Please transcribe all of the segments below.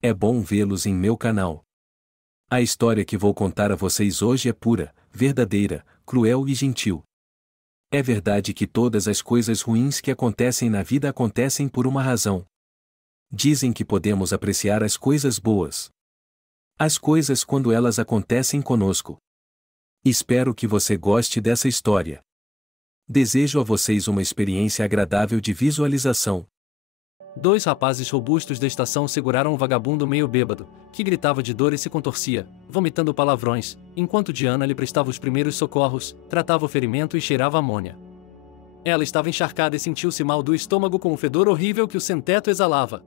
É bom vê-los em meu canal. A história que vou contar a vocês hoje é pura, verdadeira, cruel e gentil. É verdade que todas as coisas ruins que acontecem na vida acontecem por uma razão. Dizem que podemos apreciar as coisas boas. As coisas quando elas acontecem conosco. Espero que você goste dessa história. Desejo a vocês uma experiência agradável de visualização. Dois rapazes robustos da estação seguraram um vagabundo meio bêbado, que gritava de dor e se contorcia, vomitando palavrões, enquanto Diana lhe prestava os primeiros socorros, tratava o ferimento e cheirava amônia. Ela estava encharcada e sentiu-se mal do estômago com o fedor horrível que o sem-teto exalava.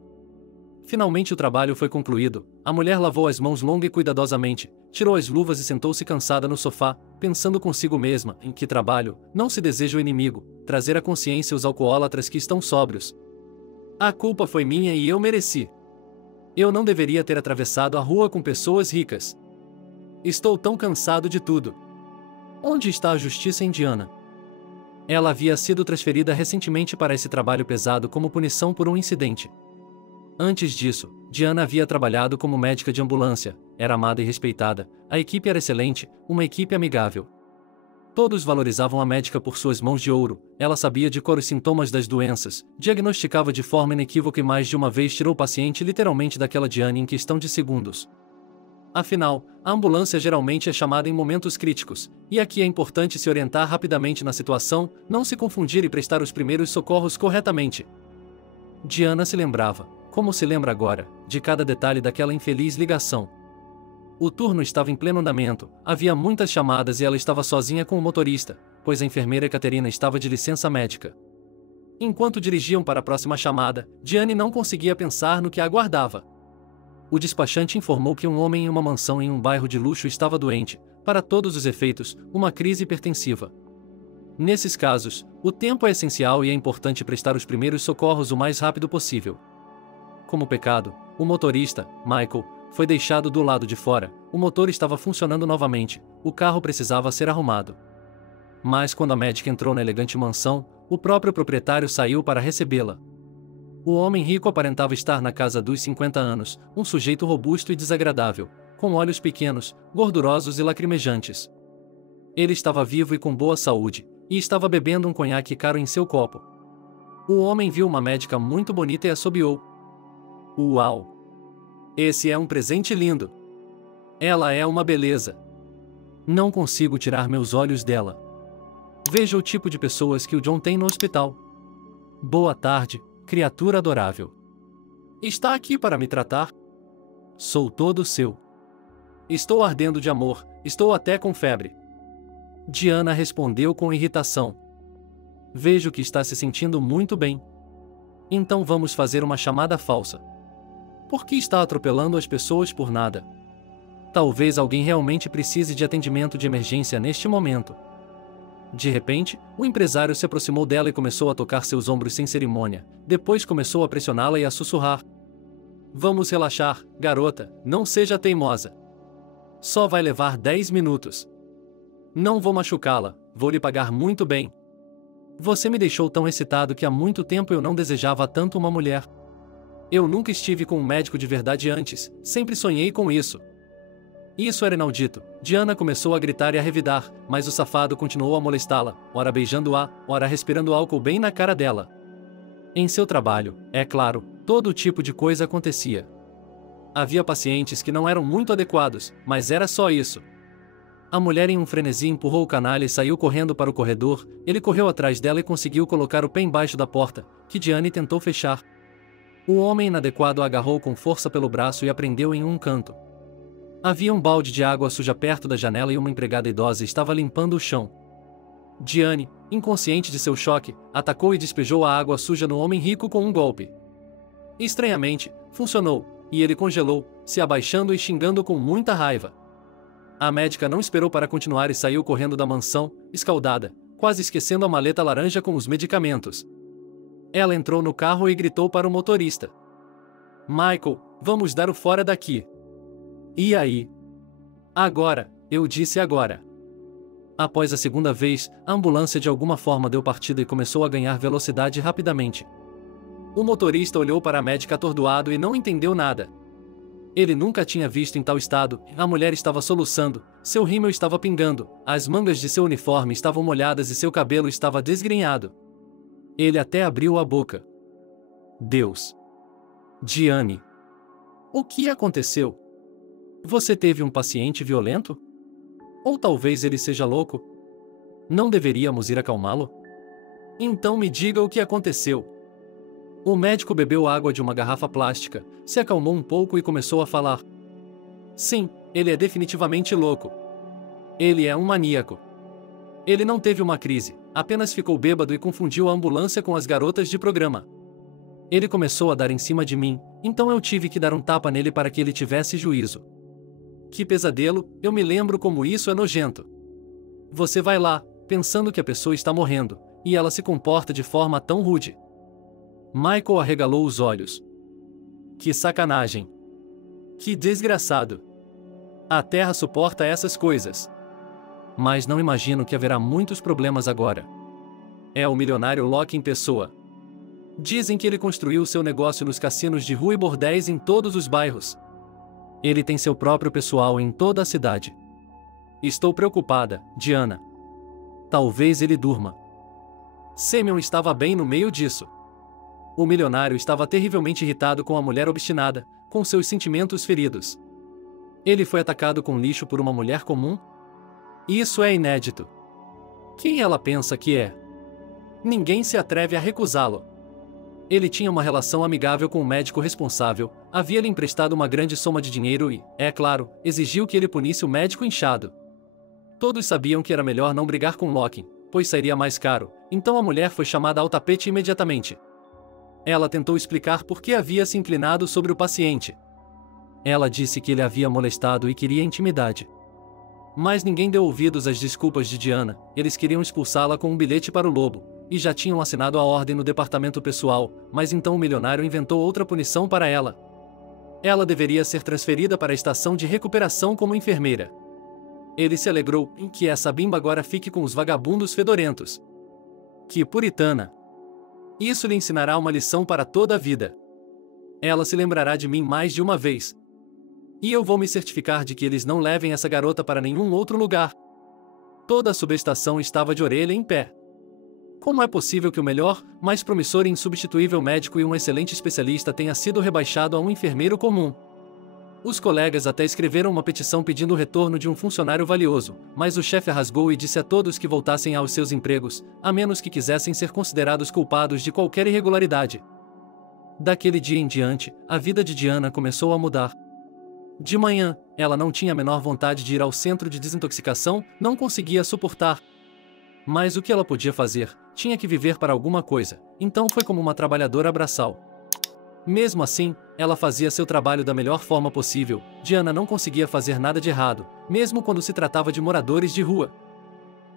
Finalmente o trabalho foi concluído. A mulher lavou as mãos longa e cuidadosamente, tirou as luvas e sentou-se cansada no sofá, pensando consigo mesma: em que trabalho, não se deseja o inimigo, trazer à consciência os alcoólatras que estão sóbrios. A culpa foi minha e eu mereci. Eu não deveria ter atravessado a rua com pessoas ricas. Estou tão cansado de tudo. Onde está a justiça indiana? Ela havia sido transferida recentemente para esse trabalho pesado como punição por um incidente. Antes disso, Diana havia trabalhado como médica de ambulância, era amada e respeitada, a equipe era excelente, uma equipe amigável. Todos valorizavam a médica por suas mãos de ouro, ela sabia de cor os sintomas das doenças, diagnosticava de forma inequívoca e mais de uma vez tirou o paciente literalmente daquela Diana em questão de segundos. Afinal, a ambulância geralmente é chamada em momentos críticos, e aqui é importante se orientar rapidamente na situação, não se confundir e prestar os primeiros socorros corretamente. Diana se lembrava, como se lembra agora, de cada detalhe daquela infeliz ligação. O turno estava em pleno andamento, havia muitas chamadas e ela estava sozinha com o motorista, pois a enfermeira Caterina estava de licença médica. Enquanto dirigiam para a próxima chamada, Diane não conseguia pensar no que a aguardava. O despachante informou que um homem em uma mansão em um bairro de luxo estava doente, para todos os efeitos, uma crise hipertensiva. Nesses casos, o tempo é essencial e é importante prestar os primeiros socorros o mais rápido possível. Como pecado, o motorista, Michael, foi deixado do lado de fora, o motor estava funcionando novamente, o carro precisava ser arrumado. Mas quando a médica entrou na elegante mansão, o próprio proprietário saiu para recebê-la. O homem rico aparentava estar na casa dos 50 anos, um sujeito robusto e desagradável, com olhos pequenos, gordurosos e lacrimejantes. Ele estava vivo e com boa saúde, e estava bebendo um conhaque caro em seu copo. O homem viu uma médica muito bonita e assobiou. Uau! Esse é um presente lindo! Ela é uma beleza! Não consigo tirar meus olhos dela. Veja o tipo de pessoas que o John tem no hospital. Boa tarde, criatura adorável. Está aqui para me tratar? Sou todo seu. Estou ardendo de amor, estou até com febre. Diana respondeu com irritação. Vejo que está se sentindo muito bem. Então vamos fazer uma chamada falsa. Por que está atropelando as pessoas por nada? Talvez alguém realmente precise de atendimento de emergência neste momento. De repente, o empresário se aproximou dela e começou a tocar seus ombros sem cerimônia, depois começou a pressioná-la e a sussurrar. Vamos relaxar, garota, não seja teimosa. Só vai levar 10 minutos. Não vou machucá-la, vou lhe pagar muito bem. Você me deixou tão excitado que há muito tempo eu não desejava tanto uma mulher. Eu nunca estive com um médico de verdade antes, sempre sonhei com isso. Isso era inaudito. Diana começou a gritar e a revidar, mas o safado continuou a molestá-la, ora beijando-a, ora respirando álcool bem na cara dela. Em seu trabalho, é claro, todo tipo de coisa acontecia. Havia pacientes que não eram muito adequados, mas era só isso. A mulher em um frenesi empurrou o canalha e saiu correndo para o corredor, ele correu atrás dela e conseguiu colocar o pé embaixo da porta, que Diane tentou fechar. O homem inadequado a agarrou com força pelo braço e a prendeu em um canto. Havia um balde de água suja perto da janela e uma empregada idosa estava limpando o chão. Diane, inconsciente de seu choque, atacou e despejou a água suja no homem rico com um golpe. Estranhamente, funcionou, e ele congelou, se abaixando e xingando com muita raiva. A médica não esperou para continuar e saiu correndo da mansão, escaldada, quase esquecendo a maleta laranja com os medicamentos. Ela entrou no carro e gritou para o motorista. Michael, vamos dar o fora daqui. E aí? Agora, eu disse agora. Após a segunda vez, a ambulância de alguma forma deu partida e começou a ganhar velocidade rapidamente. O motorista olhou para a médica atordoado e não entendeu nada. Ele nunca tinha visto em tal estado. A mulher estava soluçando, seu rímel estava pingando, as mangas de seu uniforme estavam molhadas e seu cabelo estava desgrenhado. Ele até abriu a boca. Deus! Diane! O que aconteceu? Você teve um paciente violento? Ou talvez ele seja louco? Não deveríamos ir acalmá-lo? Então me diga o que aconteceu. O médico bebeu água de uma garrafa plástica, se acalmou um pouco e começou a falar. Sim, ele é definitivamente louco. Ele é um maníaco. Ele não teve uma crise, apenas ficou bêbado e confundiu a ambulância com as garotas de programa. Ele começou a dar em cima de mim, então eu tive que dar um tapa nele para que ele tivesse juízo. Que pesadelo, eu me lembro como isso é nojento. Você vai lá, pensando que a pessoa está morrendo, e ela se comporta de forma tão rude. Michael arregalou os olhos. Que sacanagem! Que desgraçado! A Terra suporta essas coisas. Mas não imagino que haverá muitos problemas agora. É o milionário Locke em pessoa. Dizem que ele construiu seu negócio nos cassinos de rua e bordéis em todos os bairros. Ele tem seu próprio pessoal em toda a cidade. Estou preocupada, Diana. Talvez ele durma. Semyon estava bem no meio disso. O milionário estava terrivelmente irritado com a mulher obstinada, com seus sentimentos feridos. Ele foi atacado com lixo por uma mulher comum? Isso é inédito. Quem ela pensa que é? Ninguém se atreve a recusá-lo. Ele tinha uma relação amigável com o médico responsável, havia-lhe emprestado uma grande soma de dinheiro e, é claro, exigiu que ele punisse o médico inchado. Todos sabiam que era melhor não brigar com Locke, pois sairia mais caro, então a mulher foi chamada ao tapete imediatamente. Ela tentou explicar por que havia se inclinado sobre o paciente. Ela disse que ele havia molestado e queria intimidade. Mas ninguém deu ouvidos às desculpas de Diana, eles queriam expulsá-la com um bilhete para o lobo, e já tinham assinado a ordem no departamento pessoal, mas então o milionário inventou outra punição para ela. Ela deveria ser transferida para a estação de recuperação como enfermeira. Ele se alegrou em que essa bimba agora fique com os vagabundos fedorentos. Que puritana! Isso lhe ensinará uma lição para toda a vida. Ela se lembrará de mim mais de uma vez. E eu vou me certificar de que eles não levem essa garota para nenhum outro lugar. Toda a subestação estava de orelha em pé. Como é possível que o melhor, mais promissor e insubstituível médico e um excelente especialista tenha sido rebaixado a um enfermeiro comum? Os colegas até escreveram uma petição pedindo o retorno de um funcionário valioso, mas o chefe rasgou e disse a todos que voltassem aos seus empregos, a menos que quisessem ser considerados culpados de qualquer irregularidade. Daquele dia em diante, a vida de Diana começou a mudar. De manhã, ela não tinha a menor vontade de ir ao centro de desintoxicação, não conseguia suportar. Mas o que ela podia fazer? Tinha que viver para alguma coisa, então foi como uma trabalhadora braçal. Mesmo assim, ela fazia seu trabalho da melhor forma possível. Diana não conseguia fazer nada de errado, mesmo quando se tratava de moradores de rua.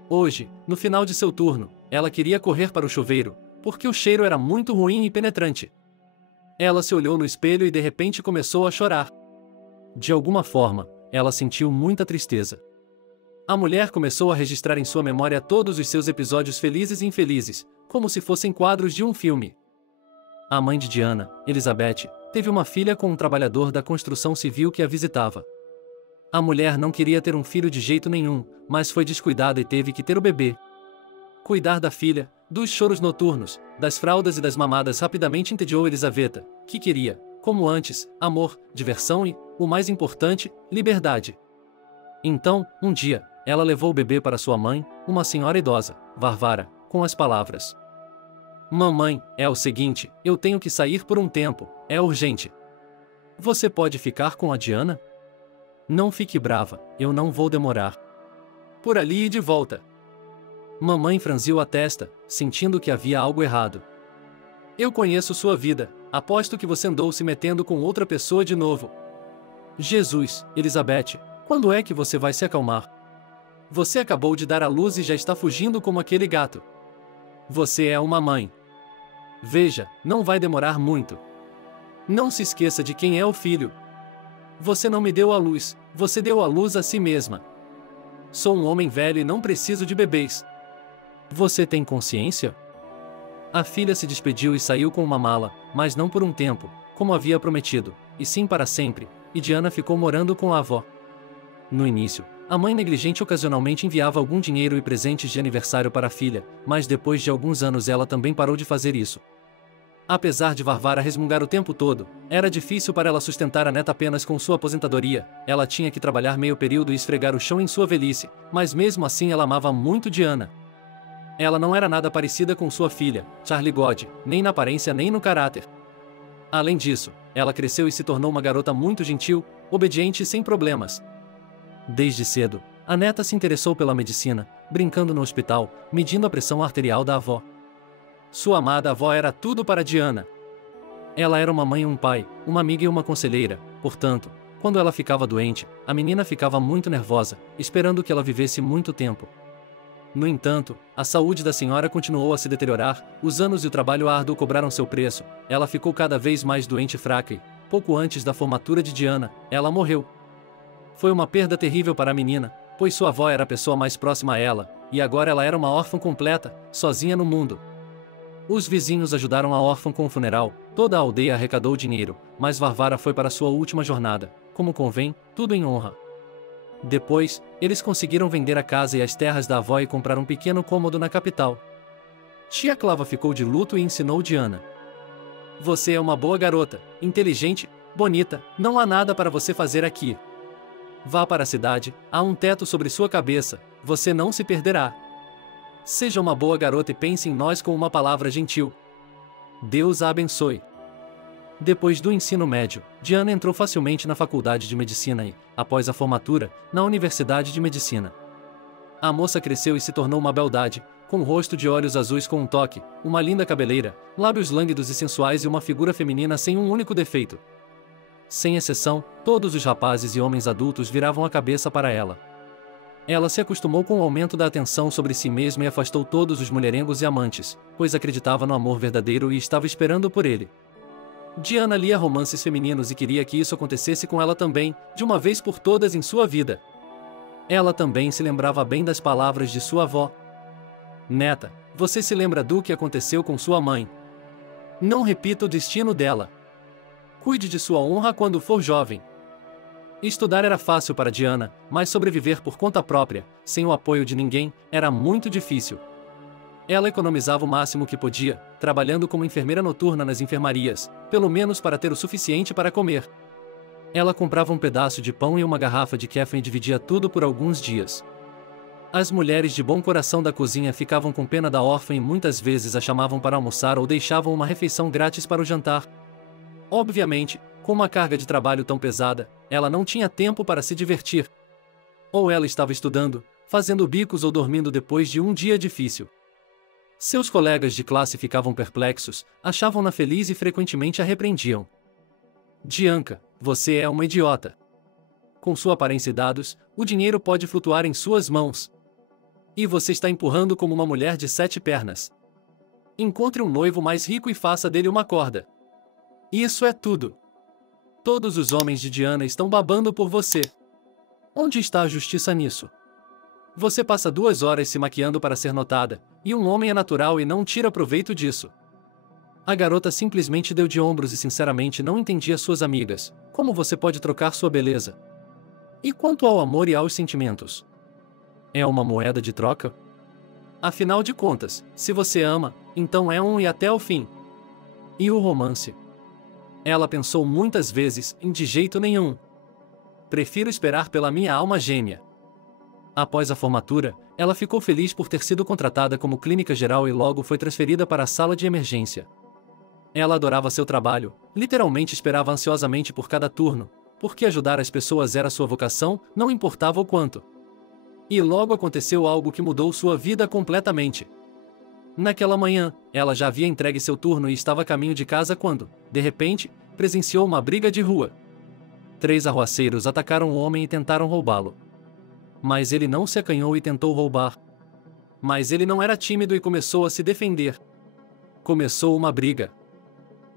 Hoje, no final de seu turno, ela queria correr para o chuveiro, porque o cheiro era muito ruim e penetrante. Ela se olhou no espelho e de repente começou a chorar. De alguma forma, ela sentiu muita tristeza. A mulher começou a registrar em sua memória todos os seus episódios felizes e infelizes, como se fossem quadros de um filme. A mãe de Diana, Elizabeth, teve uma filha com um trabalhador da construção civil que a visitava. A mulher não queria ter um filho de jeito nenhum, mas foi descuidada e teve que ter o bebê. Cuidar da filha, dos choros noturnos, das fraldas e das mamadas rapidamente entediou Elizabeth, que queria, como antes, amor, diversão e, o mais importante, liberdade. Então, um dia, ela levou o bebê para sua mãe, uma senhora idosa, Varvara, com as palavras: Mamãe, é o seguinte, eu tenho que sair por um tempo, é urgente. Você pode ficar com a Diana? Não fique brava, eu não vou demorar. Por ali e de volta. Mamãe franziu a testa, sentindo que havia algo errado. Eu conheço sua vida, aposto que você andou se metendo com outra pessoa de novo. Jesus, Elizabeth, quando é que você vai se acalmar? Você acabou de dar à luz e já está fugindo como aquele gato. Você é uma mãe. Veja, não vai demorar muito. Não se esqueça de quem é o filho. Você não me deu à luz, você deu à luz a si mesma. Sou um homem velho e não preciso de bebês. Você tem consciência? A filha se despediu e saiu com uma mala, mas não por um tempo, como havia prometido, e sim para sempre, e Diana ficou morando com a avó. No início, a mãe negligente ocasionalmente enviava algum dinheiro e presentes de aniversário para a filha, mas depois de alguns anos ela também parou de fazer isso. Apesar de Varvara resmungar o tempo todo, era difícil para ela sustentar a neta apenas com sua aposentadoria. Ela tinha que trabalhar meio período e esfregar o chão em sua velhice, mas mesmo assim ela amava muito Diana. Ela não era nada parecida com sua filha, Charlie God, nem na aparência nem no caráter. Além disso, ela cresceu e se tornou uma garota muito gentil, obediente e sem problemas. Desde cedo, a neta se interessou pela medicina, brincando no hospital, medindo a pressão arterial da avó. Sua amada avó era tudo para Diana. Ela era uma mãe e um pai, uma amiga e uma conselheira, portanto, quando ela ficava doente, a menina ficava muito nervosa, esperando que ela vivesse muito tempo. No entanto, a saúde da senhora continuou a se deteriorar, os anos e o trabalho árduo cobraram seu preço, ela ficou cada vez mais doente e fraca e, pouco antes da formatura de Diana, ela morreu. Foi uma perda terrível para a menina, pois sua avó era a pessoa mais próxima a ela, e agora ela era uma órfã completa, sozinha no mundo. Os vizinhos ajudaram a órfã com o funeral, toda a aldeia arrecadou dinheiro, mas Varvara foi para sua última jornada, como convém, tudo em honra. Depois, eles conseguiram vender a casa e as terras da avó e comprar um pequeno cômodo na capital. Tia Clava ficou de luto e ensinou Diana. Você é uma boa garota, inteligente, bonita, não há nada para você fazer aqui. Vá para a cidade, há um teto sobre sua cabeça, você não se perderá. Seja uma boa garota e pense em nós com uma palavra gentil. Deus a abençoe. Depois do ensino médio, Diana entrou facilmente na faculdade de medicina e, após a formatura, na Universidade de Medicina. A moça cresceu e se tornou uma beldade, com um rosto de olhos azuis com um toque, uma linda cabeleira, lábios lânguidos e sensuais e uma figura feminina sem um único defeito. Sem exceção, todos os rapazes e homens adultos viravam a cabeça para ela. Ela se acostumou com o aumento da atenção sobre si mesma e afastou todos os mulherengos e amantes, pois acreditava no amor verdadeiro e estava esperando por ele. Diana lia romances femininos e queria que isso acontecesse com ela também, de uma vez por todas em sua vida. Ela também se lembrava bem das palavras de sua avó. Neta, você se lembra do que aconteceu com sua mãe? Não repita o destino dela. Cuide de sua honra quando for jovem. Estudar era fácil para Diana, mas sobreviver por conta própria, sem o apoio de ninguém, era muito difícil. Ela economizava o máximo que podia, trabalhando como enfermeira noturna nas enfermarias, pelo menos para ter o suficiente para comer. Ela comprava um pedaço de pão e uma garrafa de kefir e dividia tudo por alguns dias. As mulheres de bom coração da cozinha ficavam com pena da órfã e muitas vezes a chamavam para almoçar ou deixavam uma refeição grátis para o jantar. Obviamente, com uma carga de trabalho tão pesada, ela não tinha tempo para se divertir. Ou ela estava estudando, fazendo bicos ou dormindo depois de um dia difícil. Seus colegas de classe ficavam perplexos, achavam-na feliz e frequentemente a repreendiam. Dianca, você é uma idiota. Com sua aparência e dados, o dinheiro pode flutuar em suas mãos. E você está empurrando como uma mulher de 7 pernas. Encontre um noivo mais rico e faça dele uma corda. Isso é tudo. Todos os homens de Diana estão babando por você. Onde está a justiça nisso? Você passa 2 horas se maquiando para ser notada, e um homem é natural e não tira proveito disso. A garota simplesmente deu de ombros e sinceramente não entendia suas amigas. Como você pode trocar sua beleza? E quanto ao amor e aos sentimentos? É uma moeda de troca? Afinal de contas, se você ama, então é um e até o fim. E o romance? Ela pensou muitas vezes, em de jeito nenhum. Prefiro esperar pela minha alma gêmea. Após a formatura, ela ficou feliz por ter sido contratada como clínica geral e logo foi transferida para a sala de emergência. Ela adorava seu trabalho, literalmente esperava ansiosamente por cada turno, porque ajudar as pessoas era sua vocação, não importava o quanto. E logo aconteceu algo que mudou sua vida completamente. Naquela manhã, ela já havia entregue seu turno e estava a caminho de casa quando, de repente, presenciou uma briga de rua. 3 arruaceiros atacaram o homem e tentaram roubá-lo. Mas ele não se acanhou e tentou roubar. Mas ele não era tímido e começou a se defender. Começou uma briga.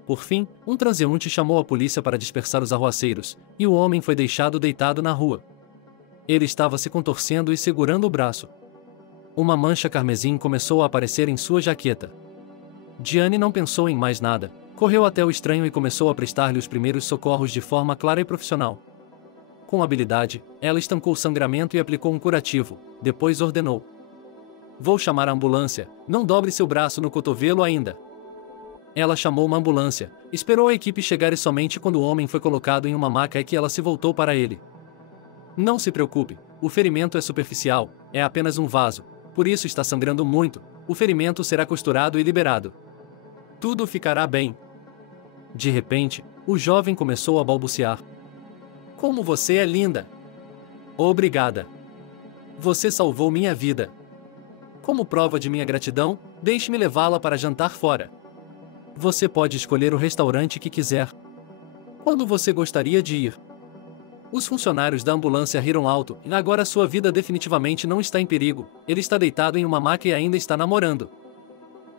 Por fim, um transeunte chamou a polícia para dispersar os arruaceiros, e o homem foi deixado deitado na rua. Ele estava se contorcendo e segurando o braço. Uma mancha carmesim começou a aparecer em sua jaqueta. Diane não pensou em mais nada, correu até o estranho e começou a prestar-lhe os primeiros socorros de forma clara e profissional. Com habilidade, ela estancou o sangramento e aplicou um curativo, depois ordenou: "Vou chamar a ambulância, não dobre seu braço no cotovelo ainda." Ela chamou uma ambulância, esperou a equipe chegar e somente quando o homem foi colocado em uma maca é que ela se voltou para ele. "Não se preocupe, o ferimento é superficial, é apenas um vaso, por isso está sangrando muito, o ferimento será costurado e liberado. Tudo ficará bem." De repente, o jovem começou a balbuciar: "Como você é linda! Obrigada! Você salvou minha vida. Como prova de minha gratidão, deixe-me levá-la para jantar fora. Você pode escolher o restaurante que quiser. Quando você gostaria de ir?" Os funcionários da ambulância riram alto, e agora sua vida definitivamente não está em perigo, ele está deitado em uma maca e ainda está namorando.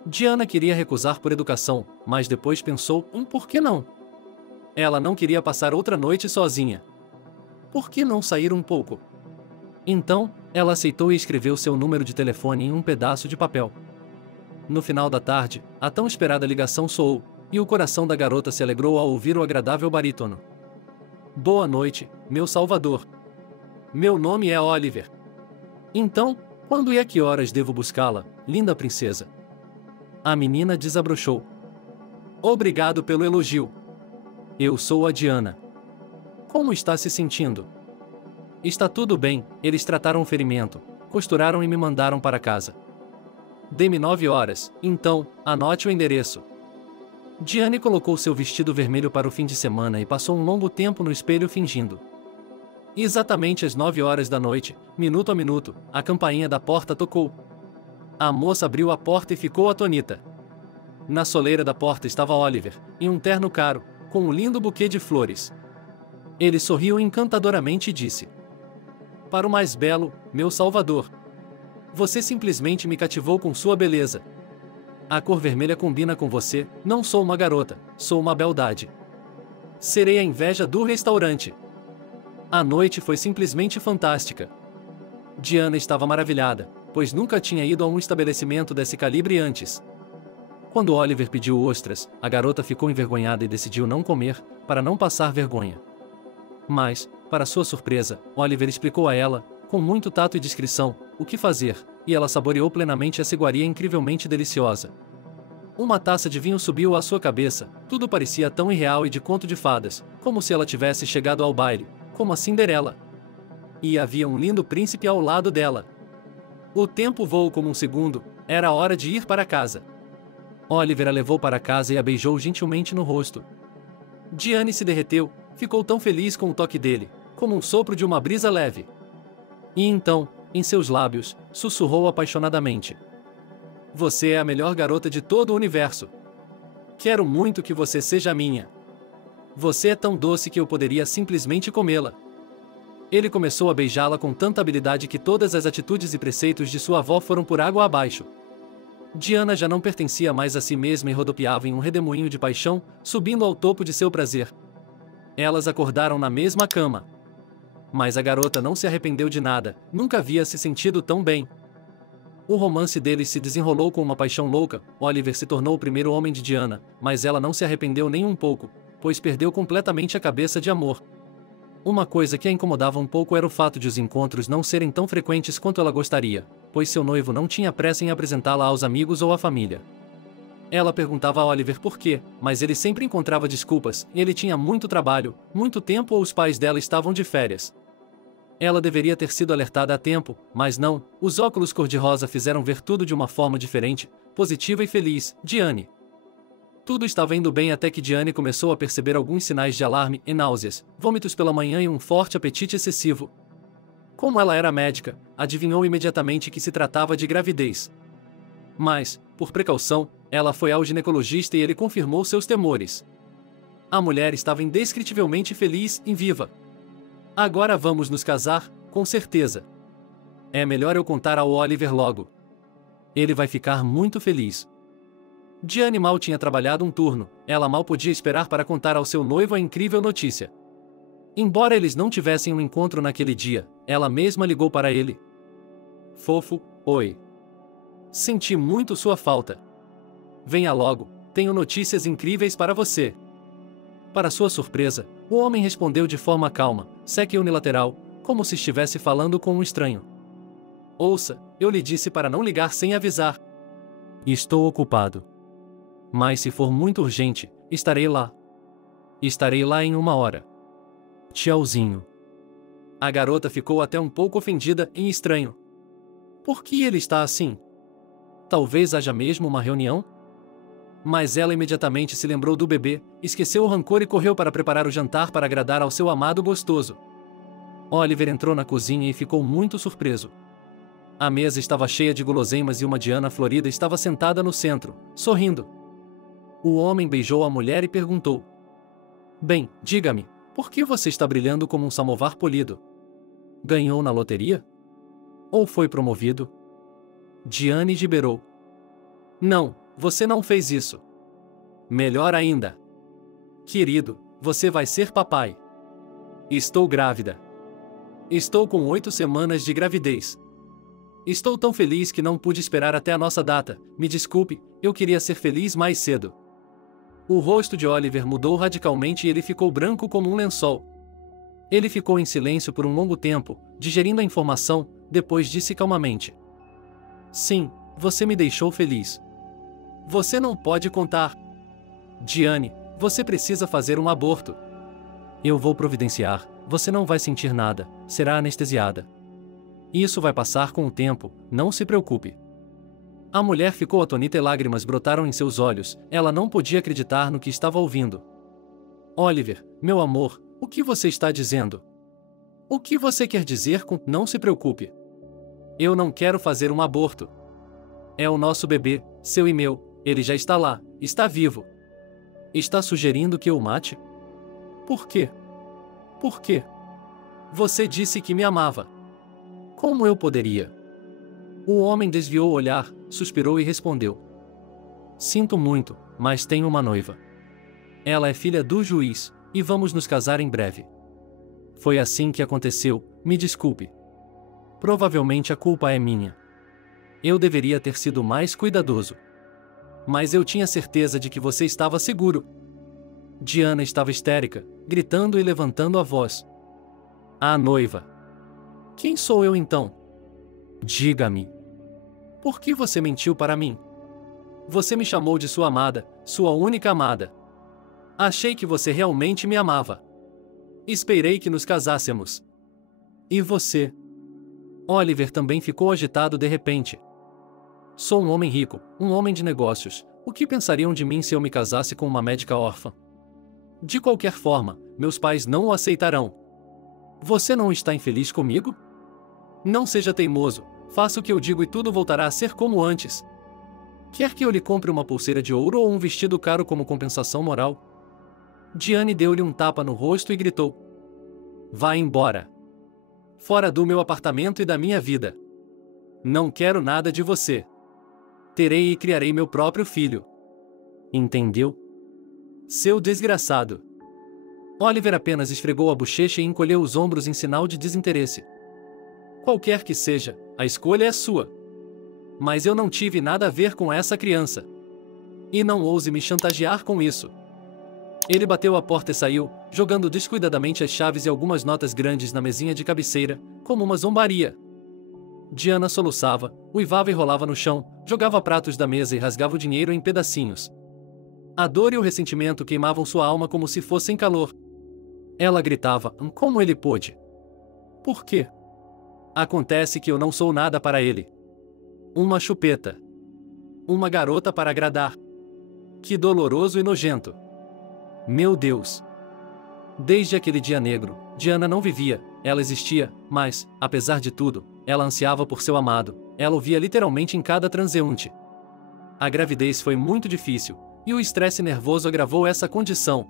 Diana queria recusar por educação, mas depois pensou, por que não? Ela não queria passar outra noite sozinha. Por que não sair um pouco? Então, ela aceitou e escreveu seu número de telefone em um pedaço de papel. No final da tarde, a tão esperada ligação soou, e o coração da garota se alegrou ao ouvir o agradável barítono. "Boa noite, meu salvador. Meu nome é Oliver. Então, quando e a que horas devo buscá-la, linda princesa?" A menina desabrochou. "Obrigado pelo elogio. Eu sou a Diana. Como está se sentindo?" "Está tudo bem, eles trataram o ferimento, costuraram e me mandaram para casa. Dê-me 9 horas, então, anote o endereço." Diane colocou seu vestido vermelho para o fim de semana e passou um longo tempo no espelho fingindo. Exatamente às 9 horas da noite, minuto a minuto, a campainha da porta tocou. A moça abriu a porta e ficou atônita. Na soleira da porta estava Oliver, em um terno caro, com um lindo buquê de flores. Ele sorriu encantadoramente e disse: "Para o mais belo, meu salvador. Você simplesmente me cativou com sua beleza. A cor vermelha combina com você, não sou uma garota, sou uma beldade. Serei a inveja do restaurante." A noite foi simplesmente fantástica. Diana estava maravilhada, pois nunca tinha ido a um estabelecimento desse calibre antes. Quando Oliver pediu ostras, a garota ficou envergonhada e decidiu não comer, para não passar vergonha. Mas, para sua surpresa, Oliver explicou a ela, com muito tato e discrição, o que fazer, e ela saboreou plenamente essa iguaria incrivelmente deliciosa. Uma taça de vinho subiu à sua cabeça, tudo parecia tão irreal e de conto de fadas, como se ela tivesse chegado ao baile, como a Cinderela. E havia um lindo príncipe ao lado dela. O tempo voou como um segundo, era hora de ir para casa. Oliver a levou para casa e a beijou gentilmente no rosto. Diane se derreteu, ficou tão feliz com o toque dele, como um sopro de uma brisa leve. E então, em seus lábios, sussurrou apaixonadamente: "Você é a melhor garota de todo o universo. Quero muito que você seja minha. Você é tão doce que eu poderia simplesmente comê-la." Ele começou a beijá-la com tanta habilidade que todas as atitudes e preceitos de sua avó foram por água abaixo. Diana já não pertencia mais a si mesma e rodopiava em um redemoinho de paixão, subindo ao topo de seu prazer. Elas acordaram na mesma cama. Mas a garota não se arrependeu de nada, nunca havia se sentido tão bem. O romance deles se desenrolou com uma paixão louca. Oliver se tornou o primeiro homem de Diana, mas ela não se arrependeu nem um pouco, pois perdeu completamente a cabeça de amor. Uma coisa que a incomodava um pouco era o fato de os encontros não serem tão frequentes quanto ela gostaria, pois seu noivo não tinha pressa em apresentá-la aos amigos ou à família. Ela perguntava a Oliver por quê, mas ele sempre encontrava desculpas, e ele tinha muito trabalho, muito tempo ou os pais dela estavam de férias. Ela deveria ter sido alertada a tempo, mas não, os óculos cor-de-rosa fizeram ver tudo de uma forma diferente, positiva e feliz. Diane. Tudo estava indo bem até que Diane começou a perceber alguns sinais de alarme e náuseas, vômitos pela manhã e um forte apetite excessivo. Como ela era médica, adivinhou imediatamente que se tratava de gravidez. Mas, por precaução, ela foi ao ginecologista e ele confirmou seus temores. A mulher estava indescritivelmente feliz e viva. "Agora vamos nos casar, com certeza. É melhor eu contar ao Oliver logo. Ele vai ficar muito feliz." Diane mal tinha trabalhado um turno, ela mal podia esperar para contar ao seu noivo a incrível notícia. Embora eles não tivessem um encontro naquele dia, ela mesma ligou para ele. "Fofo, oi. Senti muito sua falta. Venha logo, tenho notícias incríveis para você." Para sua surpresa, o homem respondeu de forma calma: seca e unilateral, como se estivesse falando com um estranho. Ouça, eu lhe disse para não ligar sem avisar. Estou ocupado. Mas se for muito urgente, estarei lá. Estarei lá em 1 hora. Tchauzinho. A garota ficou até um pouco ofendida e estranho. Por que ele está assim? Talvez haja mesmo uma reunião? Mas ela imediatamente se lembrou do bebê, esqueceu o rancor e correu para preparar o jantar para agradar ao seu amado gostoso. Oliver entrou na cozinha e ficou muito surpreso. A mesa estava cheia de guloseimas e uma diana florida estava sentada no centro, sorrindo. O homem beijou a mulher e perguntou: Bem, diga-me, por que você está brilhando como um samovar polido? Ganhou na loteria? Ou foi promovido? Diane giberou. Não, você não fez isso. Melhor ainda. Querido, você vai ser papai. Estou grávida. Estou com 8 semanas de gravidez. Estou tão feliz que não pude esperar até a nossa data. Me desculpe, eu queria ser feliz mais cedo. O rosto de Oliver mudou radicalmente e ele ficou branco como um lençol. Ele ficou em silêncio por um longo tempo, digerindo a informação, depois disse calmamente: Sim, você me deixou feliz. Você não pode contar. Diane, você precisa fazer um aborto. Eu vou providenciar, você não vai sentir nada, será anestesiada. Isso vai passar com o tempo, não se preocupe. A mulher ficou atônita e lágrimas brotaram em seus olhos, ela não podia acreditar no que estava ouvindo. Oliver, meu amor, o que você está dizendo? O que você quer dizer com não se preocupe? Eu não quero fazer um aborto. É o nosso bebê, seu e meu, ele já está lá, está vivo. Está sugerindo que eu o mate? Por quê? Por quê? Você disse que me amava. Como eu poderia? O homem desviou o olhar, suspirou e respondeu: Sinto muito, mas tenho uma noiva. Ela é filha do juiz, e vamos nos casar em breve. Foi assim que aconteceu, me desculpe. Provavelmente a culpa é minha. Eu deveria ter sido mais cuidadoso. Mas eu tinha certeza de que você estava seguro. Diana estava histérica, gritando e levantando a voz. A noiva. Quem sou eu então? Diga-me. Por que você mentiu para mim? Você me chamou de sua amada, sua única amada. Achei que você realmente me amava. Esperei que nos casássemos. E você? Oliver também ficou agitado de repente. Sou um homem rico, um homem de negócios. O que pensariam de mim se eu me casasse com uma médica órfã? De qualquer forma, meus pais não o aceitarão. Você não está infeliz comigo? Não seja teimoso, faça o que eu digo e tudo voltará a ser como antes. Quer que eu lhe compre uma pulseira de ouro ou um vestido caro como compensação moral? Diane deu-lhe um tapa no rosto e gritou: Vá embora. Fora do meu apartamento e da minha vida. Não quero nada de você. Terei e criarei meu próprio filho. Entendeu? Seu desgraçado. Oliver apenas esfregou a bochecha e encolheu os ombros em sinal de desinteresse. Qualquer que seja, a escolha é sua. Mas eu não tive nada a ver com essa criança. E não ouse me chantagear com isso. Ele bateu a porta e saiu, jogando descuidadamente as chaves e algumas notas grandes na mesinha de cabeceira, como uma zombaria. Diana soluçava, uivava e rolava no chão, jogava pratos da mesa e rasgava o dinheiro em pedacinhos. A dor e o ressentimento queimavam sua alma como se fossem calor. Ela gritava: Como ele pôde? Por quê? Acontece que eu não sou nada para ele. Uma chupeta. Uma garota para agradar. Que doloroso e nojento. Meu Deus! Desde aquele dia negro, Diana não vivia, ela existia, mas, apesar de tudo, ela ansiava por seu amado, ela o via literalmente em cada transeunte. A gravidez foi muito difícil, e o estresse nervoso agravou essa condição.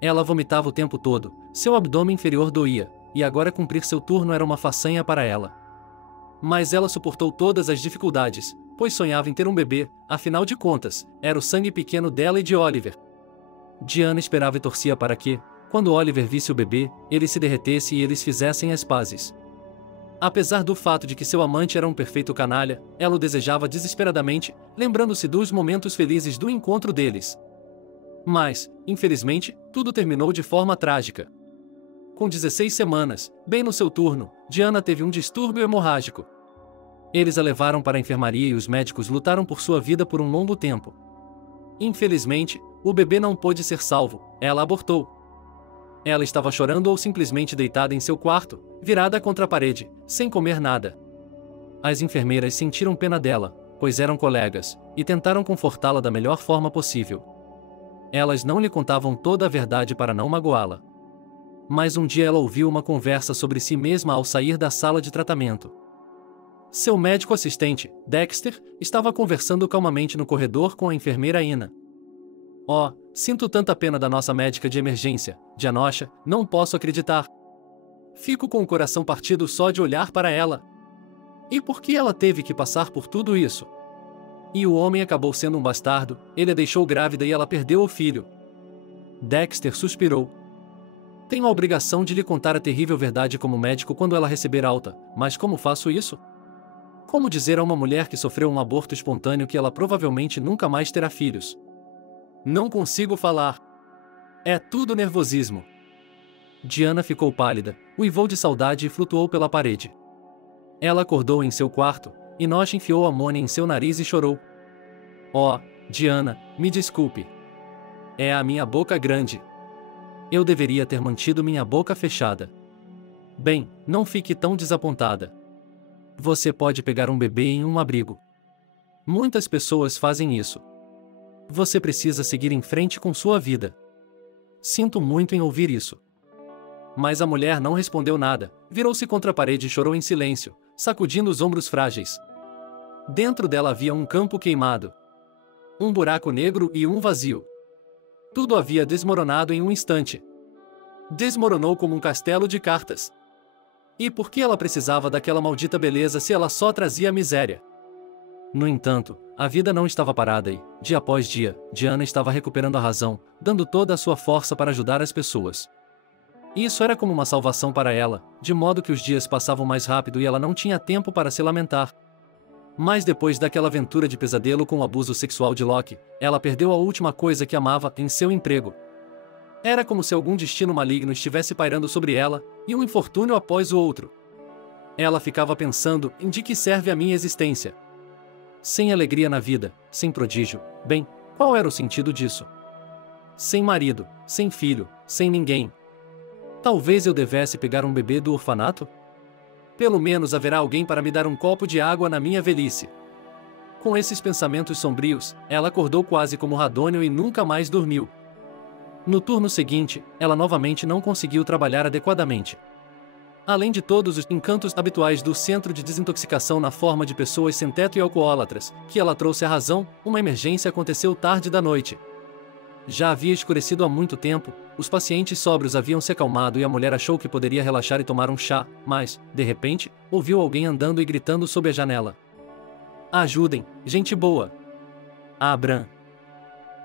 Ela vomitava o tempo todo, seu abdômen inferior doía, e agora cumprir seu turno era uma façanha para ela. Mas ela suportou todas as dificuldades, pois sonhava em ter um bebê, afinal de contas, era o sangue pequeno dela e de Oliver. Diana esperava e torcia para que, quando Oliver visse o bebê, ele se derretesse e eles fizessem as pazes. Apesar do fato de que seu amante era um perfeito canalha, ela o desejava desesperadamente, lembrando-se dos momentos felizes do encontro deles. Mas, infelizmente, tudo terminou de forma trágica. com 16 semanas, bem no seu turno, Diana teve um distúrbio hemorrágico. Eles a levaram para a enfermaria e os médicos lutaram por sua vida por um longo tempo. Infelizmente, o bebê não pôde ser salvo, ela abortou. Ela estava chorando ou simplesmente deitada em seu quarto, virada contra a parede, sem comer nada. As enfermeiras sentiram pena dela, pois eram colegas, e tentaram confortá-la da melhor forma possível. Elas não lhe contavam toda a verdade para não magoá-la. Mas um dia ela ouviu uma conversa sobre si mesma ao sair da sala de tratamento. Seu médico assistente, Dexter, estava conversando calmamente no corredor com a enfermeira Ina. Oh, sinto tanta pena da nossa médica de emergência, Janosha, não posso acreditar. Fico com o coração partido só de olhar para ela. E por que ela teve que passar por tudo isso? E o homem acabou sendo um bastardo, ele a deixou grávida e ela perdeu o filho. Dexter suspirou. Tenho a obrigação de lhe contar a terrível verdade como médico quando ela receber alta, mas como faço isso? Como dizer a uma mulher que sofreu um aborto espontâneo que ela provavelmente nunca mais terá filhos? Não consigo falar. É tudo nervosismo. Diana ficou pálida, uivou de saudade e flutuou pela parede. Ela acordou em seu quarto, e Nosh enfiou amônia em seu nariz e chorou. Oh, Diana, me desculpe. É a minha boca grande. Eu deveria ter mantido minha boca fechada. Bem, não fique tão desapontada. Você pode pegar um bebê em um abrigo. Muitas pessoas fazem isso. Você precisa seguir em frente com sua vida. Sinto muito em ouvir isso. Mas a mulher não respondeu nada, virou-se contra a parede e chorou em silêncio, sacudindo os ombros frágeis. Dentro dela havia um campo queimado. Um buraco negro e um vazio. Tudo havia desmoronado em um instante. Desmoronou como um castelo de cartas. E por que ela precisava daquela maldita beleza se ela só trazia miséria? No entanto, a vida não estava parada e, dia após dia, Diana estava recuperando a razão, dando toda a sua força para ajudar as pessoas. Isso era como uma salvação para ela, de modo que os dias passavam mais rápido e ela não tinha tempo para se lamentar. Mas depois daquela aventura de pesadelo com o abuso sexual de Locke, ela perdeu a última coisa que amava em seu emprego. Era como se algum destino maligno estivesse pairando sobre ela, e um infortúnio após o outro. Ela ficava pensando em de que serve a minha existência. Sem alegria na vida, sem prodígio, bem, qual era o sentido disso? Sem marido, sem filho, sem ninguém. Talvez eu devesse pegar um bebê do orfanato? Pelo menos haverá alguém para me dar um copo de água na minha velhice. Com esses pensamentos sombrios, ela acordou quase como radônio e nunca mais dormiu. No turno seguinte, ela novamente não conseguiu trabalhar adequadamente. Além de todos os encantos habituais do centro de desintoxicação na forma de pessoas sem teto e alcoólatras, que ela trouxe à razão, uma emergência aconteceu tarde da noite. Já havia escurecido há muito tempo, os pacientes sóbrios haviam se acalmado e a mulher achou que poderia relaxar e tomar um chá, mas, de repente, ouviu alguém andando e gritando sob a janela. Ajudem, gente boa! Abram!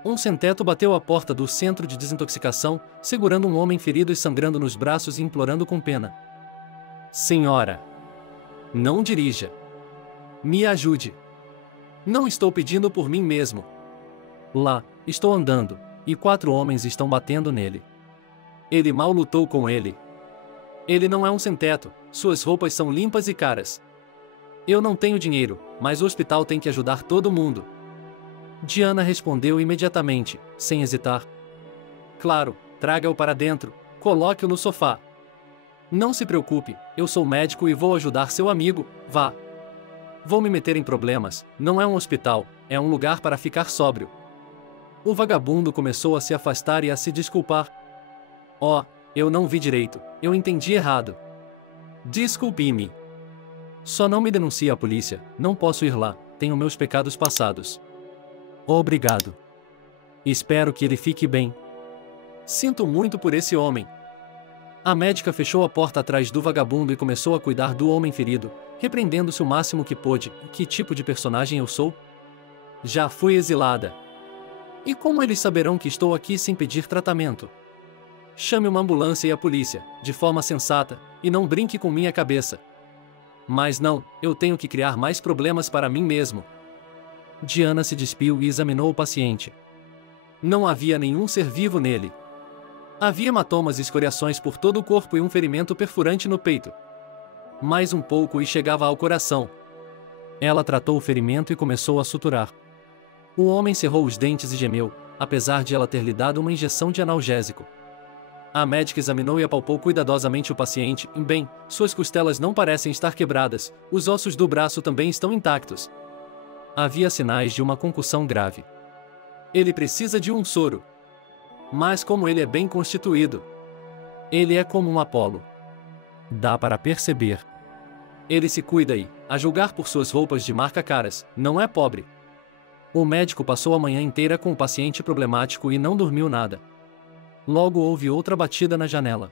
Um sem-teto bateu à porta do centro de desintoxicação, segurando um homem ferido e sangrando nos braços e implorando com pena. Senhora! Não dirija! Me ajude! Não estou pedindo por mim mesmo. Lá, estou andando, e 4 homens estão batendo nele. Ele mal lutou com ele. Ele não é um sem-teto, suas roupas são limpas e caras. Eu não tenho dinheiro, mas o hospital tem que ajudar todo mundo. Diana respondeu imediatamente, sem hesitar. Claro, traga-o para dentro, coloque-o no sofá. Não se preocupe, eu sou médico e vou ajudar seu amigo, vá. Vou me meter em problemas, não é um hospital, é um lugar para ficar sóbrio. O vagabundo começou a se afastar e a se desculpar. Oh, eu não vi direito, eu entendi errado. Desculpe-me. Só não me denuncie à polícia, não posso ir lá, tenho meus pecados passados. Obrigado. Espero que ele fique bem. Sinto muito por esse homem. A médica fechou a porta atrás do vagabundo e começou a cuidar do homem ferido, repreendendo-se o máximo que pôde. Que tipo de personagem eu sou? Já fui exilada. E como eles saberão que estou aqui sem pedir tratamento? Chame uma ambulância e a polícia, de forma sensata, e não brinque com minha cabeça. Mas não, eu tenho que criar mais problemas para mim mesmo. Diana se despiu e examinou o paciente. Não havia nenhum ser vivo nele. Havia hematomas e escoriações por todo o corpo e um ferimento perfurante no peito. Mais um pouco e chegava ao coração. Ela tratou o ferimento e começou a suturar. O homem cerrou os dentes e gemeu, apesar de ela ter lhe dado uma injeção de analgésico. A médica examinou e apalpou cuidadosamente o paciente. Bem, suas costelas não parecem estar quebradas, os ossos do braço também estão intactos. Havia sinais de uma concussão grave. Ele precisa de um soro. Mas como ele é bem constituído. Ele é como um Apolo. Dá para perceber. Ele se cuida e, a julgar por suas roupas de marca caras, não é pobre. O médico passou a manhã inteira com o paciente problemático e não dormiu nada. Logo houve outra batida na janela.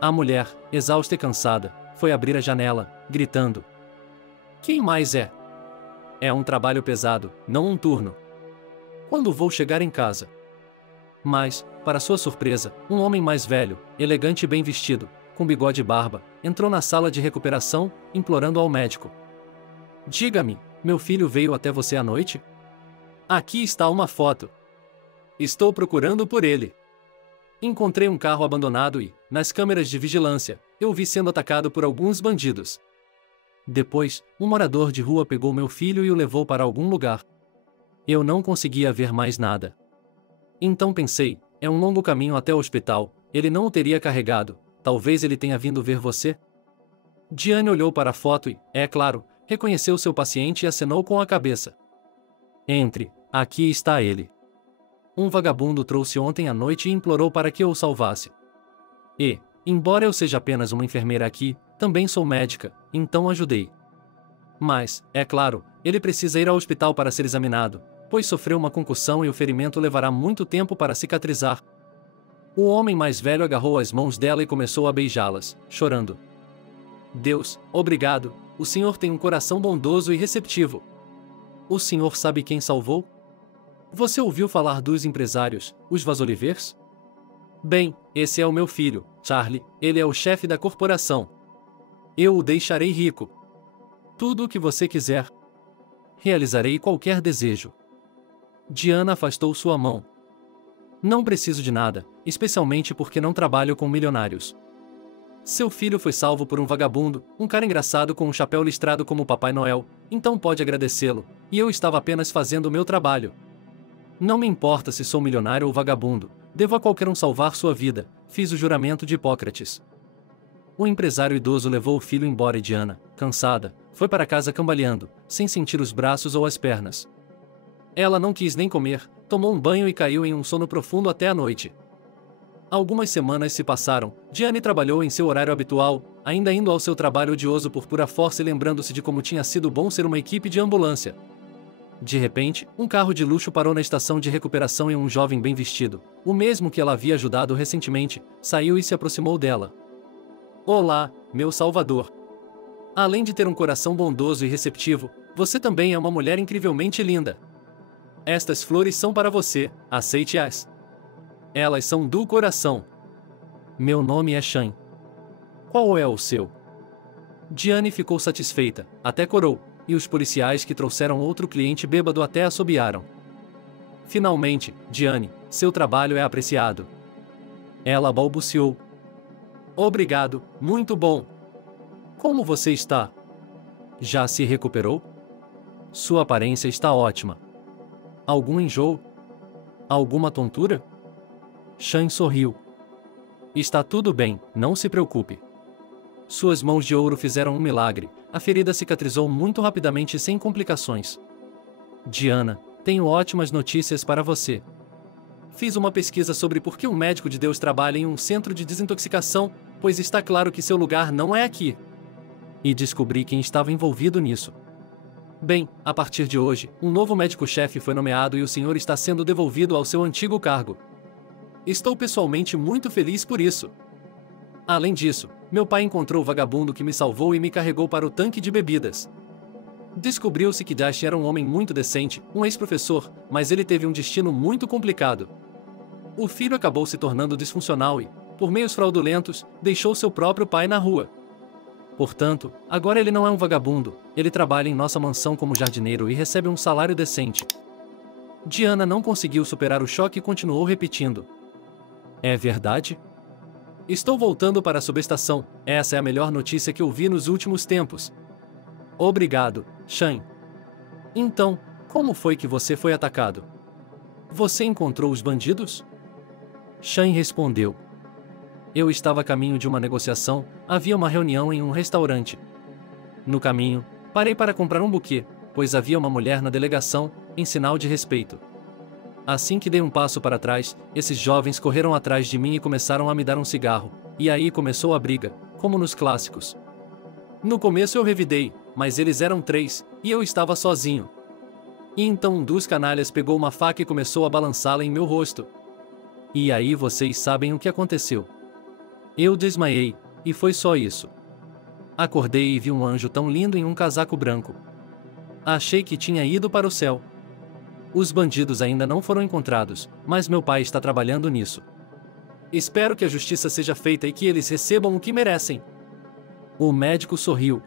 A mulher, exausta e cansada, foi abrir a janela, gritando: "Quem mais é? É um trabalho pesado, não um turno. Quando vou chegar em casa?" Mas, para sua surpresa, um homem mais velho, elegante e bem vestido, com bigode e barba, entrou na sala de recuperação, implorando ao médico: "Diga-me, meu filho veio até você à noite? Aqui está uma foto. Estou procurando por ele. Encontrei um carro abandonado e, nas câmeras de vigilância, eu o vi sendo atacado por alguns bandidos. Depois, um morador de rua pegou meu filho e o levou para algum lugar. Eu não conseguia ver mais nada. Então pensei, é um longo caminho até o hospital, ele não o teria carregado, talvez ele tenha vindo ver você." Diane olhou para a foto e, é claro, reconheceu seu paciente e acenou com a cabeça. "Entre, aqui está ele. Um vagabundo trouxe ontem à noite e implorou para que eu o salvasse. E, embora eu seja apenas uma enfermeira aqui, também sou médica, então ajudei. Mas, é claro, ele precisa ir ao hospital para ser examinado, pois sofreu uma concussão e o ferimento levará muito tempo para cicatrizar." O homem mais velho agarrou as mãos dela e começou a beijá-las, chorando. "Deus, obrigado, o senhor tem um coração bondoso e receptivo. O senhor sabe quem salvou? Você ouviu falar dos empresários, os Vasolivers? Bem, esse é o meu filho, Charlie, ele é o chefe da corporação. Eu o deixarei rico. Tudo o que você quiser. Realizarei qualquer desejo." Diana afastou sua mão. "Não preciso de nada, especialmente porque não trabalho com milionários. Seu filho foi salvo por um vagabundo, um cara engraçado com um chapéu listrado como Papai Noel, então pode agradecê-lo, e eu estava apenas fazendo o meu trabalho. Não me importa se sou milionário ou vagabundo, devo a qualquer um salvar sua vida, fiz o juramento de Hipócrates." O empresário idoso levou o filho embora e Diana, cansada, foi para casa cambaleando, sem sentir os braços ou as pernas. Ela não quis nem comer, tomou um banho e caiu em um sono profundo até a noite. Algumas semanas se passaram, Diane trabalhou em seu horário habitual, ainda indo ao seu trabalho odioso por pura força e lembrando-se de como tinha sido bom ser uma equipe de ambulância. De repente, um carro de luxo parou na estação de recuperação e um jovem bem vestido, o mesmo que ela havia ajudado recentemente, saiu e se aproximou dela. "Olá, meu salvador. Além de ter um coração bondoso e receptivo, você também é uma mulher incrivelmente linda. Estas flores são para você, aceite-as. Elas são do coração. Meu nome é Shan. Qual é o seu?" Diane ficou satisfeita, até corou, e os policiais que trouxeram outro cliente bêbado até assobiaram. "Finalmente, Diane, seu trabalho é apreciado." Ela balbuciou. "Obrigado, muito bom. Como você está? Já se recuperou? Sua aparência está ótima. Algum enjoo? Alguma tontura?" Shan sorriu. "Está tudo bem, não se preocupe." Suas mãos de ouro fizeram um milagre, a ferida cicatrizou muito rapidamente e sem complicações. "Diana, tenho ótimas notícias para você. Fiz uma pesquisa sobre por que um médico de Deus trabalha em um centro de desintoxicação, pois está claro que seu lugar não é aqui. E descobri quem estava envolvido nisso. Bem, a partir de hoje, um novo médico-chefe foi nomeado e o senhor está sendo devolvido ao seu antigo cargo. Estou pessoalmente muito feliz por isso. Além disso, meu pai encontrou o vagabundo que me salvou e me carregou para o tanque de bebidas. Descobriu-se que Dash era um homem muito decente, um ex-professor, mas ele teve um destino muito complicado. O filho acabou se tornando disfuncional e, por meios fraudulentos, deixou seu próprio pai na rua. Portanto, agora ele não é um vagabundo, ele trabalha em nossa mansão como jardineiro e recebe um salário decente." Diana não conseguiu superar o choque e continuou repetindo: É verdade? Estou voltando para a subestação, essa é a melhor notícia que ouvi nos últimos tempos. Obrigado, Shan. Então, como foi que você foi atacado? Você encontrou os bandidos? Shan respondeu. Eu estava a caminho de uma negociação, havia uma reunião em um restaurante. No caminho, parei para comprar um buquê, pois havia uma mulher na delegação, em sinal de respeito. Assim que dei um passo para trás, esses jovens correram atrás de mim e começaram a me dar um cigarro, e aí começou a briga, como nos clássicos. No começo eu revidei, mas eles eram 3, e eu estava sozinho. E então um dos canalhas pegou uma faca e começou a balançá-la em meu rosto. E aí vocês sabem o que aconteceu. Eu desmaiei, e foi só isso. Acordei e vi um anjo tão lindo em um casaco branco. Achei que tinha ido para o céu. Os bandidos ainda não foram encontrados, mas meu pai está trabalhando nisso. Espero que a justiça seja feita e que eles recebam o que merecem. O médico sorriu.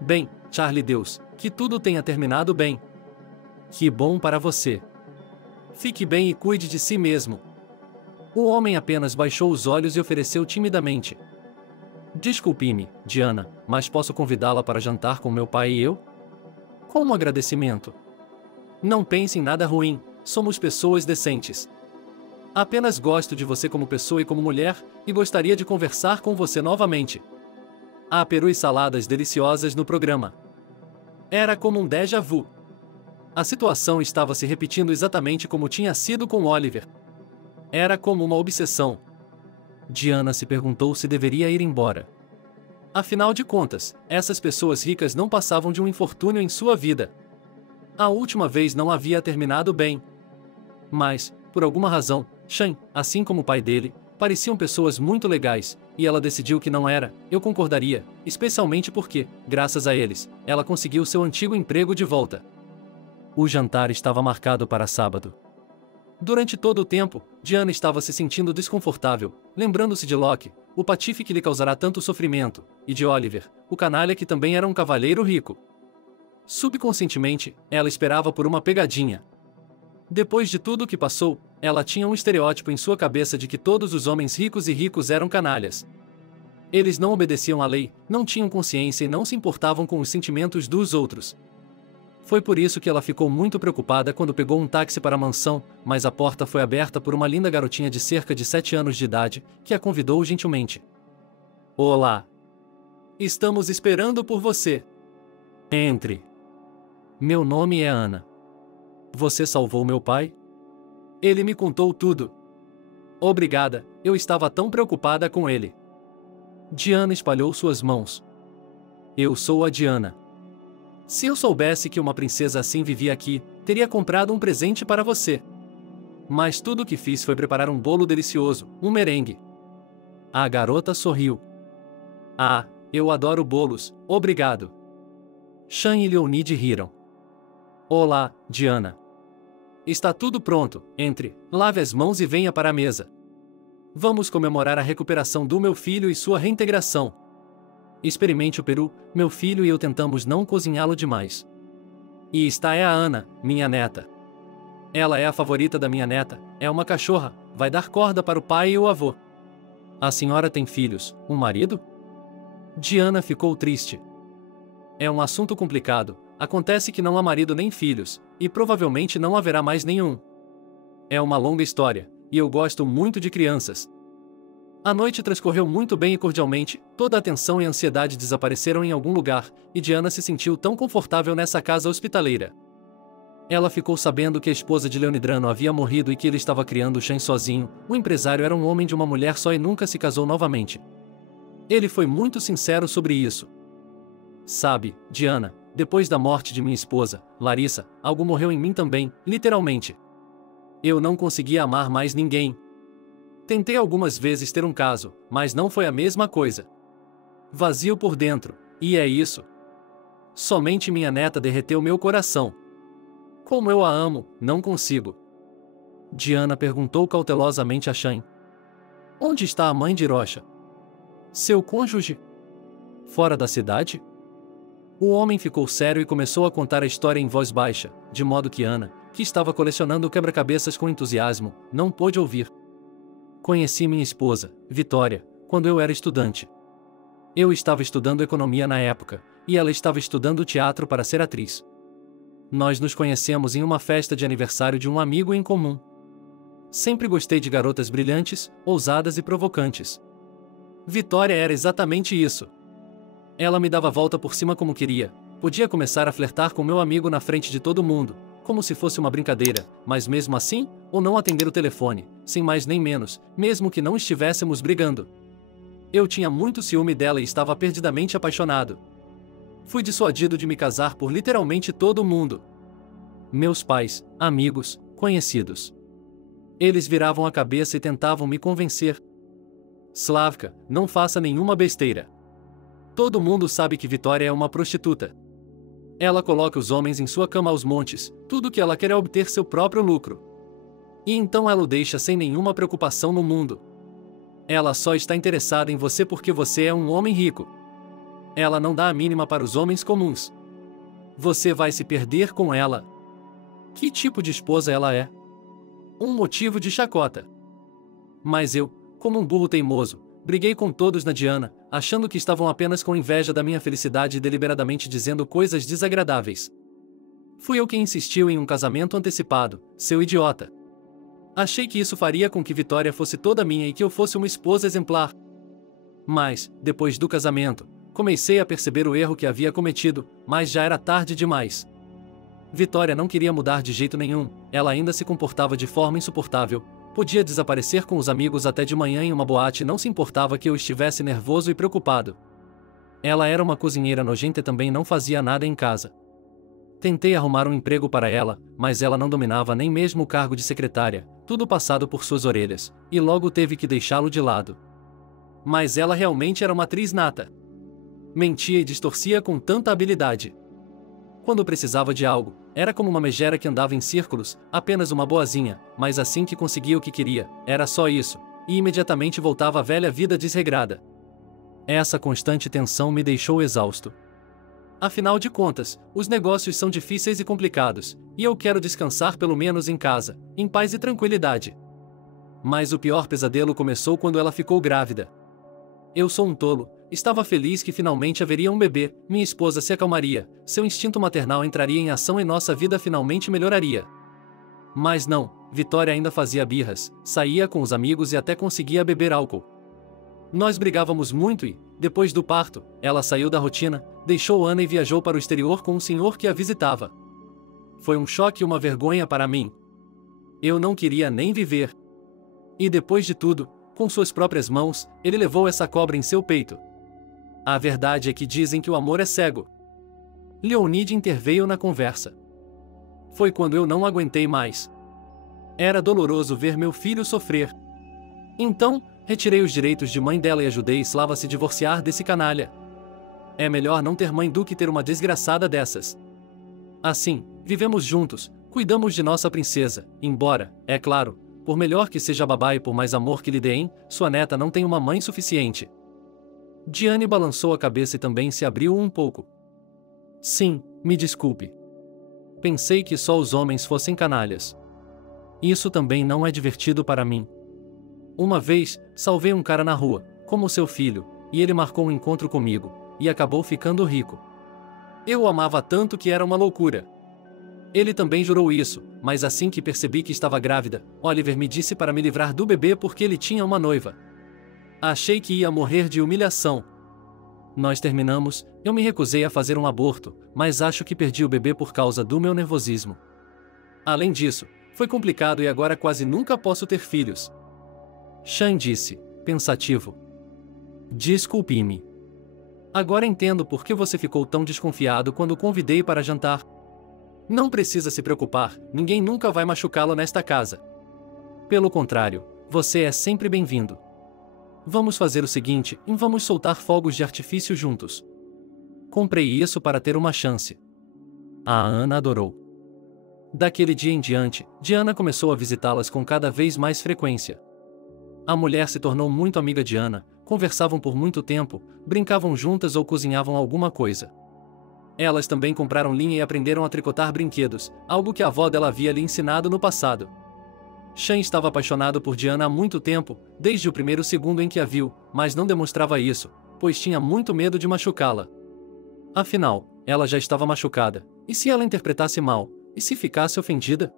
Bem, Charlie Deus, que tudo tenha terminado bem. Que bom para você. Fique bem e cuide de si mesmo. O homem apenas baixou os olhos e ofereceu timidamente. Desculpe-me, Diana, mas posso convidá-la para jantar com meu pai e eu? Como agradecimento. Não pense em nada ruim, somos pessoas decentes. Apenas gosto de você como pessoa e como mulher, e gostaria de conversar com você novamente. Há peru e saladas deliciosas no programa. Era como um déjà vu. A situação estava se repetindo exatamente como tinha sido com Oliver. Era como uma obsessão. Diana se perguntou se deveria ir embora. Afinal de contas, essas pessoas ricas não passavam de um infortúnio em sua vida. A última vez não havia terminado bem. Mas, por alguma razão, Shan, assim como o pai dele, pareciam pessoas muito legais, e ela decidiu que não era. Eu concordaria, especialmente porque, graças a eles, ela conseguiu seu antigo emprego de volta. O jantar estava marcado para sábado. Durante todo o tempo, Diana estava se sentindo desconfortável, lembrando-se de Locke, o patife que lhe causará tanto sofrimento, e de Oliver, o canalha que também era um cavalheiro rico. Subconscientemente, ela esperava por uma pegadinha. Depois de tudo o que passou, ela tinha um estereótipo em sua cabeça de que todos os homens ricos e ricos eram canalhas. Eles não obedeciam à lei, não tinham consciência e não se importavam com os sentimentos dos outros. Foi por isso que ela ficou muito preocupada quando pegou um táxi para a mansão, mas a porta foi aberta por uma linda garotinha de cerca de 7 anos de idade, que a convidou gentilmente. Olá! Estamos esperando por você. Entre. Meu nome é Ana. Você salvou meu pai? Ele me contou tudo. Obrigada, eu estava tão preocupada com ele. Diana espalhou suas mãos. Eu sou a Diana. Se eu soubesse que uma princesa assim vivia aqui, teria comprado um presente para você. Mas tudo o que fiz foi preparar um bolo delicioso, um merengue. A garota sorriu. Ah, eu adoro bolos, obrigado. Shan e Leonid riram. Olá, Diana. Está tudo pronto, entre, lave as mãos e venha para a mesa. Vamos comemorar a recuperação do meu filho e sua reintegração. Experimente o peru, meu filho e eu tentamos não cozinhá-lo demais. E está é a Ana, minha neta. Ela é a favorita da minha neta, é uma cachorra, vai dar corda para o pai e o avô. A senhora tem filhos, um marido? Diana ficou triste. É um assunto complicado, acontece que não há marido nem filhos, e provavelmente não haverá mais nenhum. É uma longa história, e eu gosto muito de crianças. A noite transcorreu muito bem e cordialmente, toda a tensão e a ansiedade desapareceram em algum lugar, e Diana se sentiu tão confortável nessa casa hospitaleira. Ela ficou sabendo que a esposa de Leonidrano havia morrido e que ele estava criando Shan sozinho. O empresário era um homem de uma mulher só e nunca se casou novamente. Ele foi muito sincero sobre isso. Sabe, Diana, depois da morte de minha esposa, Larissa, algo morreu em mim também, literalmente. Eu não conseguia amar mais ninguém. Tentei algumas vezes ter um caso, mas não foi a mesma coisa. Vazio por dentro, e é isso. Somente minha neta derreteu meu coração. Como eu a amo, não consigo. Diana perguntou cautelosamente a Shan. Onde está a mãe de Hiroshi? Seu cônjuge? Fora da cidade? O homem ficou sério e começou a contar a história em voz baixa, de modo que Ana, que estava colecionando quebra-cabeças com entusiasmo, não pôde ouvir. Conheci minha esposa, Vitória, quando eu era estudante. Eu estava estudando economia na época, e ela estava estudando teatro para ser atriz. Nós nos conhecemos em uma festa de aniversário de um amigo em comum. Sempre gostei de garotas brilhantes, ousadas e provocantes. Vitória era exatamente isso. Ela me dava a volta por cima como queria, podia começar a flertar com meu amigo na frente de todo mundo, como se fosse uma brincadeira, mas mesmo assim, ou não atender o telefone, sem mais nem menos, mesmo que não estivéssemos brigando. Eu tinha muito ciúme dela e estava perdidamente apaixonado. Fui dissuadido de me casar por literalmente todo mundo. Meus pais, amigos, conhecidos. Eles viravam a cabeça e tentavam me convencer. Slavka, não faça nenhuma besteira. Todo mundo sabe que Vitória é uma prostituta. Ela coloca os homens em sua cama aos montes, tudo que ela quer é obter seu próprio lucro. E então ela o deixa sem nenhuma preocupação no mundo. Ela só está interessada em você porque você é um homem rico. Ela não dá a mínima para os homens comuns. Você vai se perder com ela. Que tipo de esposa ela é? Um motivo de chacota. Mas eu, como um burro teimoso, briguei com todos na Diana, achando que estavam apenas com inveja da minha felicidade e deliberadamente dizendo coisas desagradáveis. Fui eu quem insistiu em um casamento antecipado, seu idiota. Achei que isso faria com que Vitória fosse toda minha e que eu fosse uma esposa exemplar. Mas, depois do casamento, comecei a perceber o erro que havia cometido, mas já era tarde demais. Vitória não queria mudar de jeito nenhum, ela ainda se comportava de forma insuportável, podia desaparecer com os amigos até de manhã em uma boate e não se importava que eu estivesse nervoso e preocupado. Ela era uma cozinheira nojenta e também não fazia nada em casa. Tentei arrumar um emprego para ela, mas ela não dominava nem mesmo o cargo de secretária, tudo passado por suas orelhas, e logo teve que deixá-lo de lado. Mas ela realmente era uma atriz nata. Mentia e distorcia com tanta habilidade. Quando precisava de algo, era como uma megera que andava em círculos, apenas uma boazinha, mas assim que conseguia o que queria, era só isso, e imediatamente voltava à velha vida desregrada. Essa constante tensão me deixou exausto. Afinal de contas, os negócios são difíceis e complicados, e eu quero descansar pelo menos em casa, em paz e tranquilidade. Mas o pior pesadelo começou quando ela ficou grávida. Eu sou um tolo. Estava feliz que finalmente haveria um bebê, minha esposa se acalmaria, seu instinto maternal entraria em ação e nossa vida finalmente melhoraria. Mas não, Vitória ainda fazia birras, saía com os amigos e até conseguia beber álcool. Nós brigávamos muito e, depois do parto, ela saiu da rotina, deixou Ana e viajou para o exterior com um senhor que a visitava. Foi um choque e uma vergonha para mim. Eu não queria nem viver. E depois de tudo, com suas próprias mãos, ele levou essa cobra em seu peito. A verdade é que dizem que o amor é cego. Leonide interveio na conversa. Foi quando eu não aguentei mais. Era doloroso ver meu filho sofrer. Então, retirei os direitos de mãe dela e ajudei Slava a se divorciar desse canalha. É melhor não ter mãe do que ter uma desgraçada dessas. Assim, vivemos juntos, cuidamos de nossa princesa, embora, é claro, por melhor que seja a babá e por mais amor que lhe deem, sua neta não tem uma mãe suficiente. Diane balançou a cabeça e também se abriu um pouco. Sim, me desculpe. Pensei que só os homens fossem canalhas. Isso também não é divertido para mim. Uma vez, salvei um cara na rua, como seu filho, e ele marcou um encontro comigo, e acabou ficando rico. Eu o amava tanto que era uma loucura. Ele também jurou isso, mas assim que percebi que estava grávida, Oliver me disse para me livrar do bebê porque ele tinha uma noiva. Achei que ia morrer de humilhação. Nós terminamos, eu me recusei a fazer um aborto, mas acho que perdi o bebê por causa do meu nervosismo. Além disso, foi complicado e agora quase nunca posso ter filhos. Sean disse, pensativo. Desculpe-me. Agora entendo por que você ficou tão desconfiado quando o convidei para jantar. Não precisa se preocupar, ninguém nunca vai machucá-lo nesta casa. Pelo contrário, você é sempre bem-vindo. Vamos fazer o seguinte, vamos soltar fogos de artifício juntos. Comprei isso para ter uma chance. A Ana adorou. Daquele dia em diante, Diana começou a visitá-las com cada vez mais frequência. A mulher se tornou muito amiga de Ana, conversavam por muito tempo, brincavam juntas ou cozinhavam alguma coisa. Elas também compraram linha e aprenderam a tricotar brinquedos, algo que a avó dela havia lhe ensinado no passado. Sean estava apaixonado por Diana há muito tempo, desde o primeiro segundo em que a viu, mas não demonstrava isso, pois tinha muito medo de machucá-la. Afinal, ela já estava machucada, e se ela interpretasse mal, e se ficasse ofendida?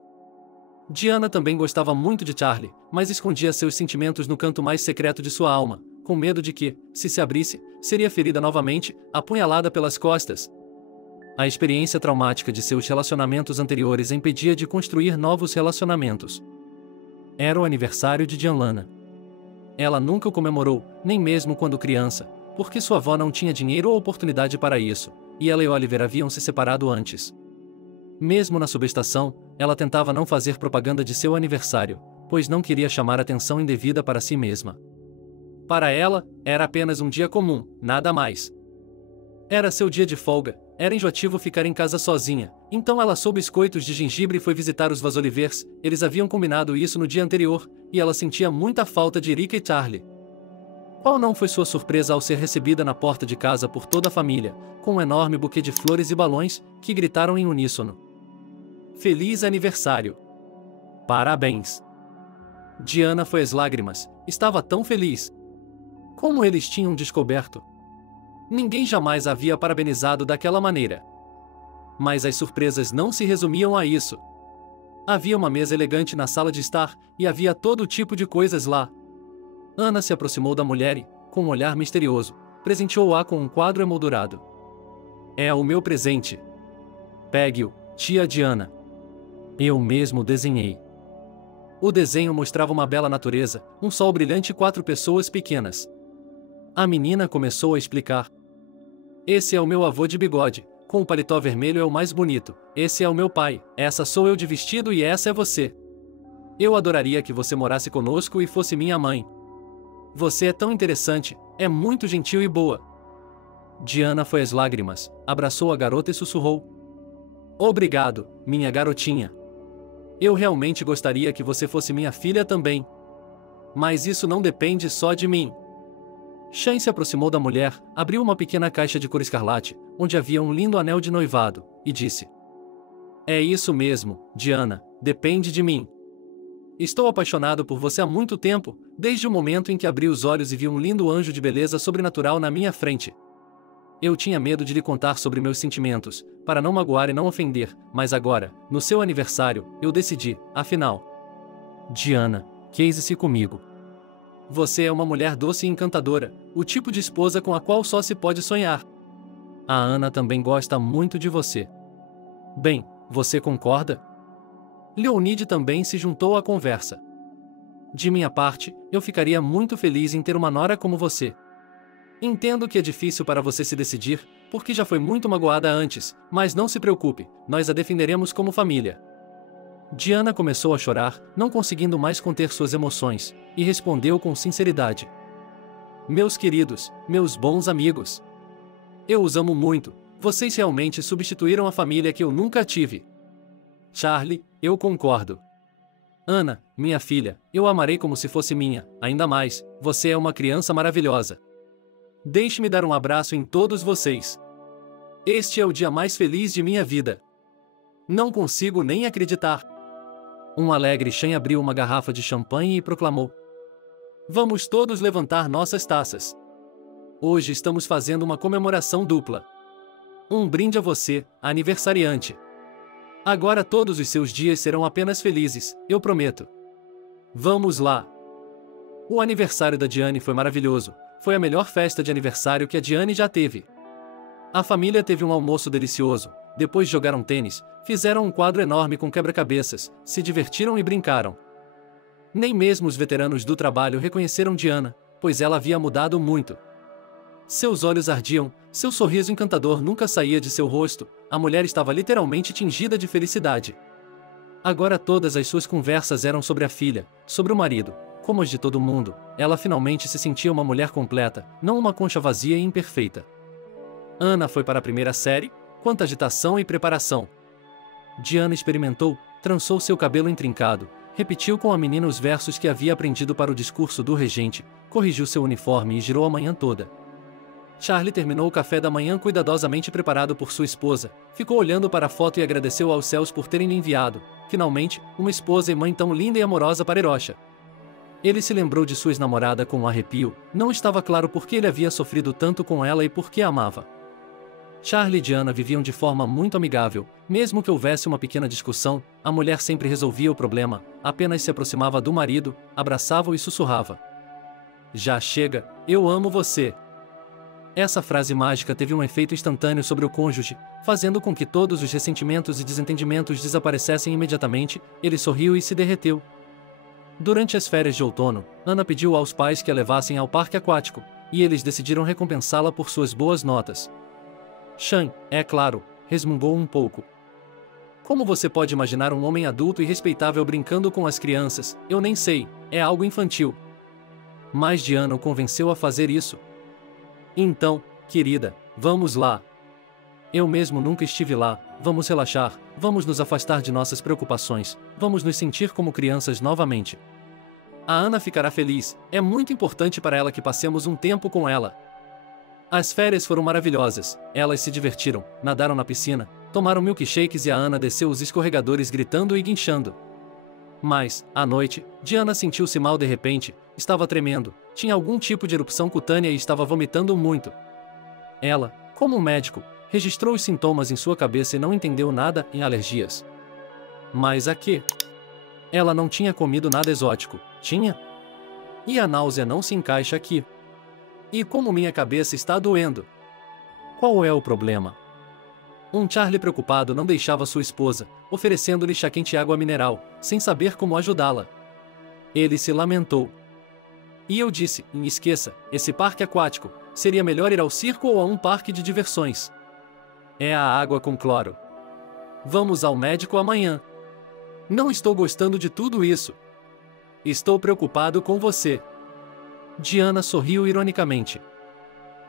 Diana também gostava muito de Charlie, mas escondia seus sentimentos no canto mais secreto de sua alma, com medo de que, se abrisse, seria ferida novamente, apunhalada pelas costas. A experiência traumática de seus relacionamentos anteriores a impedia de construir novos relacionamentos. Era o aniversário de Gianlana. Ela nunca o comemorou, nem mesmo quando criança, porque sua avó não tinha dinheiro ou oportunidade para isso, e ela e Oliver haviam se separado antes. Mesmo na subestação, ela tentava não fazer propaganda de seu aniversário, pois não queria chamar atenção indevida para si mesma. Para ela, era apenas um dia comum, nada mais. Era seu dia de folga, era enjoativo ficar em casa sozinha, então ela assou biscoitos de gengibre e foi visitar os Vasolivers. Eles haviam combinado isso no dia anterior, e ela sentia muita falta de Erika e Charlie. Qual não foi sua surpresa ao ser recebida na porta de casa por toda a família, com um enorme buquê de flores e balões, que gritaram em uníssono: "Feliz aniversário! Parabéns!" Diana foi às lágrimas, estava tão feliz. Como eles tinham descoberto? Ninguém jamais a havia parabenizado daquela maneira. Mas as surpresas não se resumiam a isso. Havia uma mesa elegante na sala de estar, e havia todo tipo de coisas lá. Ana se aproximou da mulher e, com um olhar misterioso, presenteou-a com um quadro emoldurado. "É o meu presente. Pegue-o, tia Diana. Eu mesmo desenhei." O desenho mostrava uma bela natureza, um sol brilhante e 4 pessoas pequenas. A menina começou a explicar. "Esse é o meu avô de bigode, com o paletó vermelho é o mais bonito. Esse é o meu pai, essa sou eu de vestido e essa é você. Eu adoraria que você morasse conosco e fosse minha mãe. Você é tão interessante, é muito gentil e boa." Diana foi às lágrimas, abraçou a garota e sussurrou: "Obrigado, minha garotinha. Eu realmente gostaria que você fosse minha filha também. Mas isso não depende só de mim." Sean se aproximou da mulher, abriu uma pequena caixa de cor escarlate, onde havia um lindo anel de noivado, e disse: "É isso mesmo, Diana, depende de mim. Estou apaixonado por você há muito tempo, desde o momento em que abri os olhos e vi um lindo anjo de beleza sobrenatural na minha frente. Eu tinha medo de lhe contar sobre meus sentimentos, para não magoar e não ofender, mas agora, no seu aniversário, eu decidi, afinal. Diana, case-se comigo. Você é uma mulher doce e encantadora, o tipo de esposa com a qual só se pode sonhar. A Ana também gosta muito de você. Bem, você concorda?" Leonide também se juntou à conversa. "De minha parte, eu ficaria muito feliz em ter uma nora como você. Entendo que é difícil para você se decidir, porque já foi muito magoada antes, mas não se preocupe, nós a defenderemos como família." Diana começou a chorar, não conseguindo mais conter suas emoções, e respondeu com sinceridade: "Meus queridos, meus bons amigos. Eu os amo muito, vocês realmente substituíram a família que eu nunca tive. Charlie, eu concordo. Ana, minha filha, eu a amarei como se fosse minha, ainda mais, você é uma criança maravilhosa. Deixe-me dar um abraço em todos vocês. Este é o dia mais feliz de minha vida. Não consigo nem acreditar." Um alegre Sean abriu uma garrafa de champanhe e proclamou: "Vamos todos levantar nossas taças. Hoje estamos fazendo uma comemoração dupla. Um brinde a você, aniversariante. Agora todos os seus dias serão apenas felizes, eu prometo. Vamos lá." O aniversário da Diane foi maravilhoso, foi a melhor festa de aniversário que a Diane já teve. A família teve um almoço delicioso, depois jogaram tênis, fizeram um quadro enorme com quebra-cabeças, se divertiram e brincaram. Nem mesmo os veteranos do trabalho reconheceram Diana, pois ela havia mudado muito. Seus olhos ardiam, seu sorriso encantador nunca saía de seu rosto, a mulher estava literalmente tingida de felicidade. Agora todas as suas conversas eram sobre a filha, sobre o marido, como as de todo mundo, ela finalmente se sentia uma mulher completa, não uma concha vazia e imperfeita. Ana foi para a primeira série, quanta agitação e preparação. Diana experimentou, trançou seu cabelo intrincado, repetiu com a menina os versos que havia aprendido para o discurso do regente, corrigiu seu uniforme e girou a manhã toda. Charlie terminou o café da manhã cuidadosamente preparado por sua esposa, ficou olhando para a foto e agradeceu aos céus por terem lhe enviado, finalmente, uma esposa e mãe tão linda e amorosa para Hiroshi. Ele se lembrou de sua ex-namorada com um arrepio, não estava claro por que ele havia sofrido tanto com ela e por que a amava. Charlie e Diana viviam de forma muito amigável, mesmo que houvesse uma pequena discussão, a mulher sempre resolvia o problema, apenas se aproximava do marido, abraçava-o e sussurrava: "Já chega, eu amo você." Essa frase mágica teve um efeito instantâneo sobre o cônjuge, fazendo com que todos os ressentimentos e desentendimentos desaparecessem imediatamente. Ele sorriu e se derreteu. Durante as férias de outono, Ana pediu aos pais que a levassem ao parque aquático, e eles decidiram recompensá-la por suas boas notas. Chan, é claro, resmungou um pouco. Como você pode imaginar um homem adulto e respeitável brincando com as crianças? Eu nem sei, é algo infantil. Mas Diana o convenceu a fazer isso. Então, querida, vamos lá. Eu mesmo nunca estive lá, vamos relaxar, vamos nos afastar de nossas preocupações, vamos nos sentir como crianças novamente. A Ana ficará feliz, é muito importante para ela que passemos um tempo com ela. As férias foram maravilhosas, elas se divertiram, nadaram na piscina, tomaram milkshakes e a Ana desceu os escorregadores gritando e guinchando. Mas, à noite, Diana sentiu-se mal de repente, estava tremendo, tinha algum tipo de erupção cutânea e estava vomitando muito. Ela, como um médico, registrou os sintomas em sua cabeça e não entendeu nada em alergias. Mas a quê? Ela não tinha comido nada exótico, tinha? E a náusea não se encaixa aqui. E como minha cabeça está doendo? Qual é o problema? Charlie preocupado não deixava sua esposa, oferecendo-lhe chá quente e água mineral, sem saber como ajudá-la. Ele se lamentou. E eu disse, esqueça, esse parque aquático, seria melhor ir ao circo ou a um parque de diversões. É a água com cloro. Vamos ao médico amanhã. Não estou gostando de tudo isso. Estou preocupado com você. Diana sorriu ironicamente.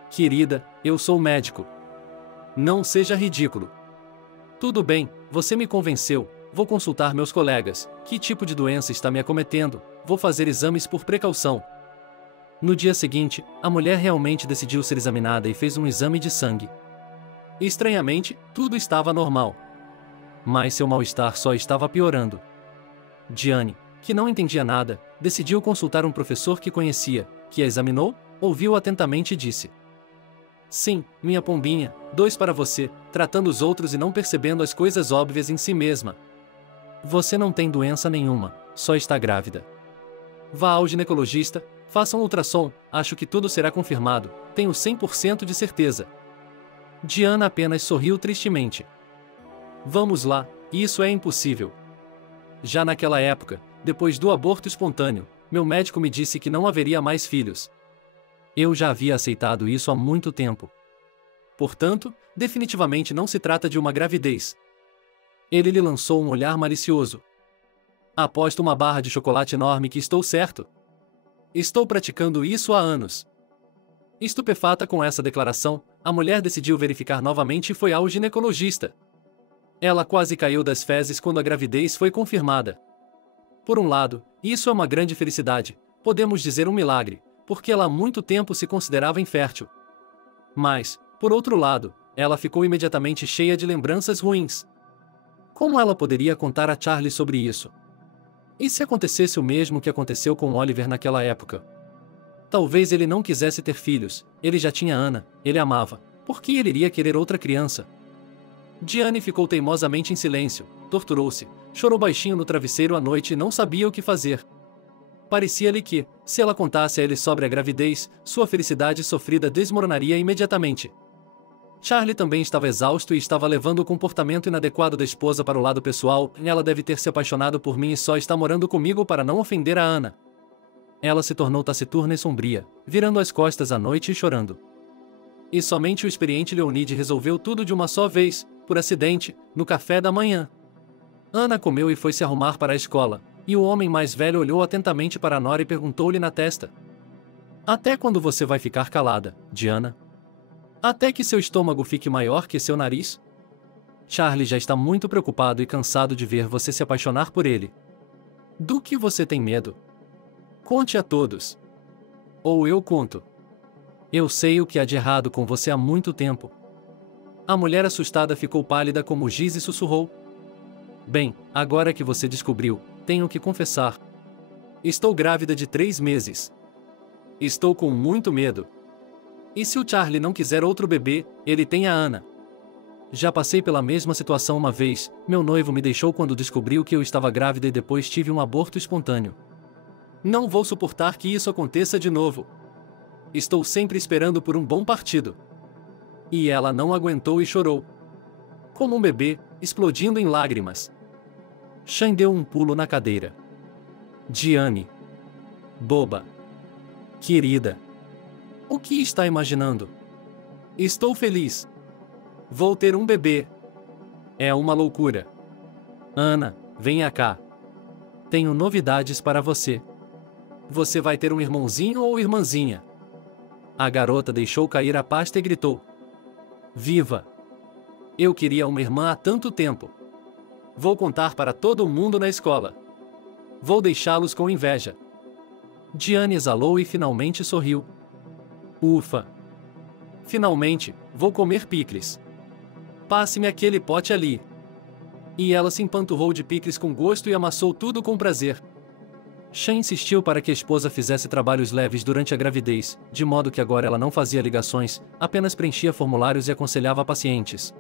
Querida, eu sou médico. Não seja ridículo. Tudo bem, você me convenceu, vou consultar meus colegas, que tipo de doença está me acometendo, vou fazer exames por precaução. No dia seguinte, a mulher realmente decidiu ser examinada e fez um exame de sangue. Estranhamente, tudo estava normal. Mas seu mal-estar só estava piorando. Diane, que não entendia nada, decidiu consultar um professor que conhecia, que a examinou, ouviu atentamente e disse: "Sim, minha pombinha, 2 para você, tratando os outros e não percebendo as coisas óbvias em si mesma. Você não tem doença nenhuma, só está grávida. Vá ao ginecologista, faça um ultrassom, acho que tudo será confirmado, tenho 100% de certeza." Diana apenas sorriu tristemente. Vamos lá, isso é impossível. Já naquela época, depois do aborto espontâneo, meu médico me disse que não haveria mais filhos. Eu já havia aceitado isso há muito tempo. Portanto, definitivamente não se trata de uma gravidez. Ele lhe lançou um olhar malicioso. Aposto uma barra de chocolate enorme que estou certo. Estou praticando isso há anos. Estupefata com essa declaração, a mulher decidiu verificar novamente e foi ao ginecologista. Ela quase caiu das fezes quando a gravidez foi confirmada. Por um lado, isso é uma grande felicidade, podemos dizer um milagre, porque ela há muito tempo se considerava infértil. Mas, por outro lado, ela ficou imediatamente cheia de lembranças ruins. Como ela poderia contar a Charlie sobre isso? E se acontecesse o mesmo que aconteceu com Oliver naquela época? Talvez ele não quisesse ter filhos, ele já tinha Ana, ele amava. Por que ele iria querer outra criança? Diane ficou teimosamente em silêncio, torturou-se, chorou baixinho no travesseiro à noite e não sabia o que fazer. Parecia-lhe que, se ela contasse a ele sobre a gravidez, sua felicidade sofrida desmoronaria imediatamente. Charlie também estava exausto e estava levando o comportamento inadequado da esposa para o lado pessoal. Ela deve ter se apaixonado por mim e só está morando comigo para não ofender a Ana. Ela se tornou taciturna e sombria, virando as costas à noite e chorando. E somente o experiente Leonide resolveu tudo de uma só vez, por acidente, no café da manhã. Ana comeu e foi se arrumar para a escola, e o homem mais velho olhou atentamente para a nora e perguntou-lhe na testa: "Até quando você vai ficar calada, Diana? Até que seu estômago fique maior que seu nariz?" Charlie já está muito preocupado e cansado de ver você se apaixonar por ele. Do que você tem medo? Conte a todos. Ou eu conto. Eu sei o que há de errado com você há muito tempo. A mulher assustada ficou pálida como giz e sussurrou. Bem, agora que você descobriu, tenho que confessar. Estou grávida de 3 meses. Estou com muito medo. E se o Charlie não quiser outro bebê, ele tem a Anna. Já passei pela mesma situação uma vez, meu noivo me deixou quando descobriu que eu estava grávida e depois tive um aborto espontâneo. Não vou suportar que isso aconteça de novo. Estou sempre esperando por um bom partido. E ela não aguentou e chorou. Como um bebê, explodindo em lágrimas. Shane deu um pulo na cadeira. Diane. Boba. Querida. O que está imaginando? Estou feliz. Vou ter um bebê. É uma loucura. Ana, venha cá. Tenho novidades para você. Você vai ter um irmãozinho ou irmãzinha? A garota deixou cair a pasta e gritou. Viva! Eu queria uma irmã há tanto tempo. Vou contar para todo mundo na escola. Vou deixá-los com inveja. Diane exalou e finalmente sorriu. Ufa! Finalmente, vou comer picles. Passe-me aquele pote ali. E ela se empanturrou de picles com gosto e amassou tudo com prazer. Shane insistiu para que a esposa fizesse trabalhos leves durante a gravidez, de modo que agora ela não fazia ligações, apenas preenchia formulários e aconselhava pacientes.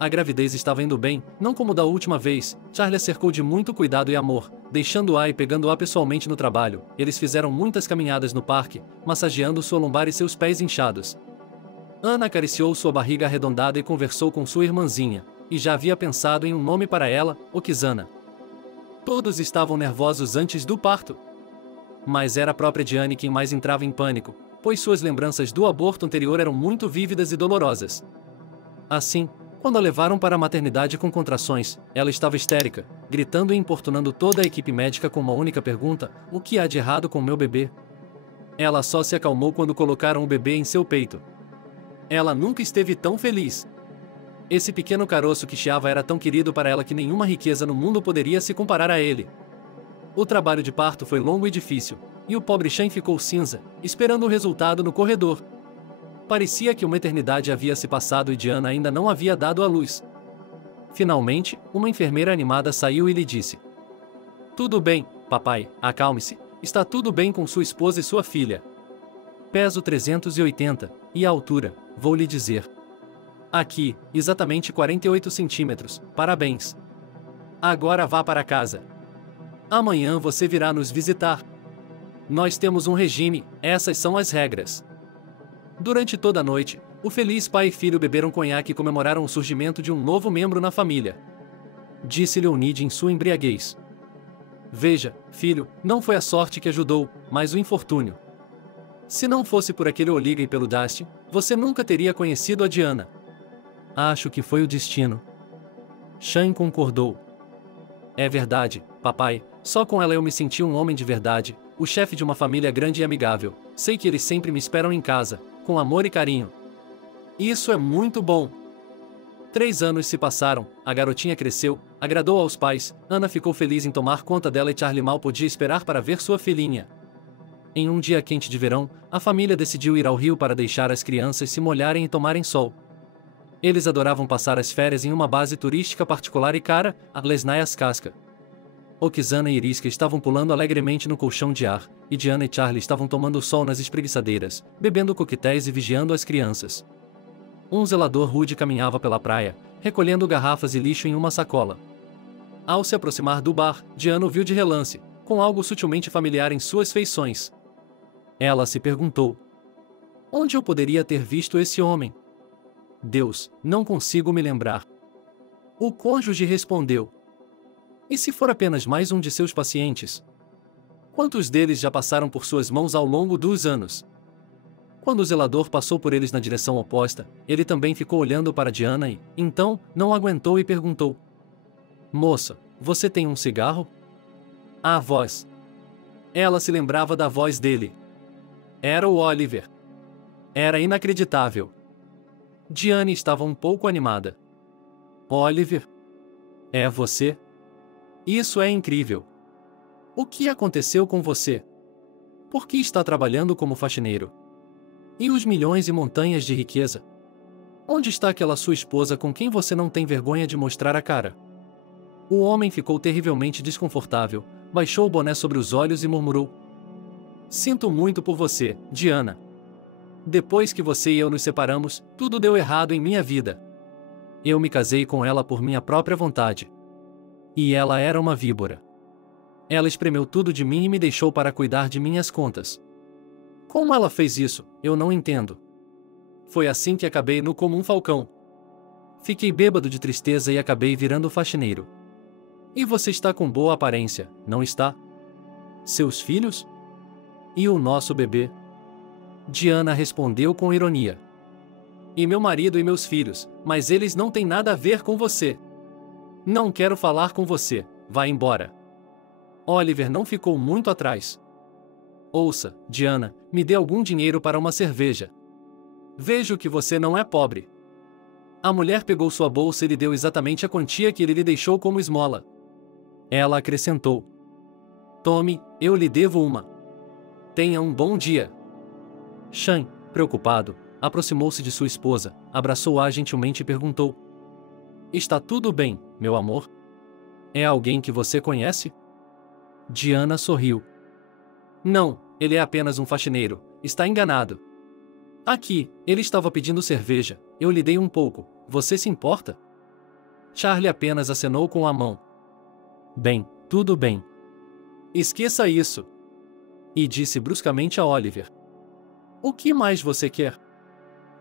A gravidez estava indo bem, não como da última vez. Charlie a cercou de muito cuidado e amor, deixando-a e pegando-a pessoalmente no trabalho. Eles fizeram muitas caminhadas no parque, massageando sua lombar e seus pés inchados. Ana acariciou sua barriga arredondada e conversou com sua irmãzinha, e já havia pensado em um nome para ela, Okizana. Todos estavam nervosos antes do parto. Mas era a própria Diane quem mais entrava em pânico, pois suas lembranças do aborto anterior eram muito vívidas e dolorosas. Assim, quando a levaram para a maternidade com contrações, ela estava histérica, gritando e importunando toda a equipe médica com uma única pergunta: o que há de errado com meu bebê? Ela só se acalmou quando colocaram o bebê em seu peito. Ela nunca esteve tão feliz. Esse pequeno caroço que chiava era tão querido para ela que nenhuma riqueza no mundo poderia se comparar a ele. O trabalho de parto foi longo e difícil, e o pobre Shane ficou cinza, esperando o resultado no corredor. Parecia que uma eternidade havia se passado e Diana ainda não havia dado à luz. Finalmente, uma enfermeira animada saiu e lhe disse: Tudo bem, papai, acalme-se, está tudo bem com sua esposa e sua filha. Peso 380, e a altura, vou lhe dizer. Aqui, exatamente 48 centímetros, parabéns. Agora vá para casa. Amanhã você virá nos visitar. Nós temos um regime, essas são as regras. Durante toda a noite, o feliz pai e filho beberam conhaque e comemoraram o surgimento de um novo membro na família. Disse Leonide em sua embriaguez. Veja, filho, não foi a sorte que ajudou, mas o infortúnio. Se não fosse por aquele Oliga e pelo Dustin, você nunca teria conhecido a Diana. Acho que foi o destino. Shane concordou. É verdade, papai, só com ela eu me senti um homem de verdade, o chefe de uma família grande e amigável. Sei que eles sempre me esperam em casa, com amor e carinho. Isso é muito bom. 3 anos se passaram, a garotinha cresceu, agradou aos pais, Ana ficou feliz em tomar conta dela e Charlie mal podia esperar para ver sua filhinha. Em um dia quente de verão, a família decidiu ir ao rio para deixar as crianças se molharem e tomarem sol. Eles adoravam passar as férias em uma base turística particular e cara, a Lesnaias Casca. Okizana e Iriska estavam pulando alegremente no colchão de ar, e Diana e Charlie estavam tomando sol nas espreguiçadeiras, bebendo coquetéis e vigiando as crianças. Um zelador rude caminhava pela praia, recolhendo garrafas e lixo em uma sacola. Ao se aproximar do bar, Diana o viu de relance, com algo sutilmente familiar em suas feições. Ela se perguntou: onde eu poderia ter visto esse homem? Deus, não consigo me lembrar. O cônjuge respondeu: e se for apenas mais um de seus pacientes? Quantos deles já passaram por suas mãos ao longo dos anos? Quando o zelador passou por eles na direção oposta, ele também ficou olhando para Diana e, então, não aguentou e perguntou: moça, você tem um cigarro? A voz. Ela se lembrava da voz dele. Era o Oliver. Era inacreditável. Diane estava um pouco animada. Oliver? É você? Isso é incrível. O que aconteceu com você? Por que está trabalhando como faxineiro? E os milhões e montanhas de riqueza? Onde está aquela sua esposa com quem você não tem vergonha de mostrar a cara? O homem ficou terrivelmente desconfortável, baixou o boné sobre os olhos e murmurou: Sinto muito por você, Diana. Depois que você e eu nos separamos, tudo deu errado em minha vida. Eu me casei com ela por minha própria vontade. E ela era uma víbora. Ela espremeu tudo de mim e me deixou para cuidar de minhas contas. Como ela fez isso, eu não entendo. Foi assim que acabei nu como um falcão. Fiquei bêbado de tristeza e acabei virando faxineiro. E você está com boa aparência, não está? Seus filhos? E o nosso bebê? Diana respondeu com ironia. E meu marido e meus filhos, mas eles não têm nada a ver com você. Não quero falar com você, vá embora. Oliver não ficou muito atrás. Ouça, Diana, me dê algum dinheiro para uma cerveja. Vejo que você não é pobre. A mulher pegou sua bolsa e lhe deu exatamente a quantia que ele lhe deixou como esmola. Ela acrescentou: Tome, eu lhe devo uma. Tenha um bom dia. Sean, preocupado, aproximou-se de sua esposa, abraçou-a gentilmente e perguntou: Está tudo bem, meu amor? É alguém que você conhece? Diana sorriu. Não, ele é apenas um faxineiro, está enganado. Aqui, ele estava pedindo cerveja, eu lhe dei um pouco, você se importa? Charlie apenas acenou com a mão. Bem, tudo bem. Esqueça isso. E disse bruscamente a Oliver: O que mais você quer?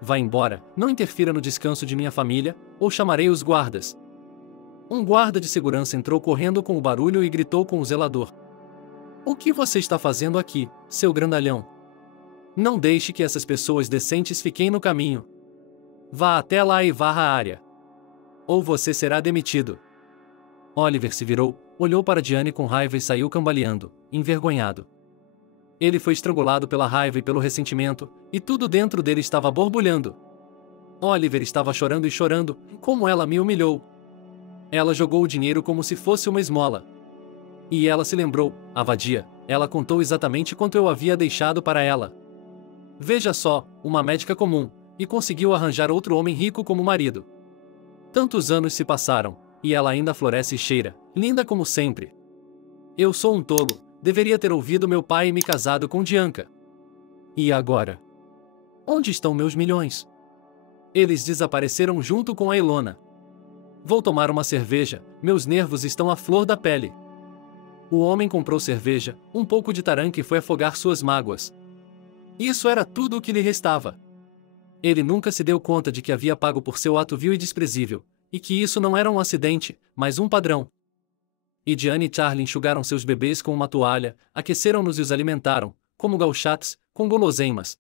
Vá embora, não interfira no descanso de minha família, ou chamarei os guardas. Um guarda de segurança entrou correndo com o barulho e gritou com o zelador: O que você está fazendo aqui, seu grandalhão? Não deixe que essas pessoas decentes fiquem no caminho. Vá até lá e varra a área. Ou você será demitido. Oliver se virou, olhou para Diane com raiva e saiu cambaleando, envergonhado. Ele foi estrangulado pela raiva e pelo ressentimento, e tudo dentro dele estava borbulhando. Oliver estava chorando e chorando, como ela me humilhou. Ela jogou o dinheiro como se fosse uma esmola. E ela se lembrou, a vadia, ela contou exatamente quanto eu havia deixado para ela. Veja só, uma médica comum, e conseguiu arranjar outro homem rico como marido. Tantos anos se passaram, e ela ainda floresce e cheira, linda como sempre. Eu sou um tolo, deveria ter ouvido meu pai e me casado com Dianca. E agora? Onde estão meus milhões? Eles desapareceram junto com a Ilona. Vou tomar uma cerveja, meus nervos estão à flor da pele. O homem comprou cerveja, um pouco de taranca e foi afogar suas mágoas. Isso era tudo o que lhe restava. Ele nunca se deu conta de que havia pago por seu ato vil e desprezível, e que isso não era um acidente, mas um padrão. E Diane e Charlie enxugaram seus bebês com uma toalha, aqueceram-nos e os alimentaram, como gauchats, com guloseimas.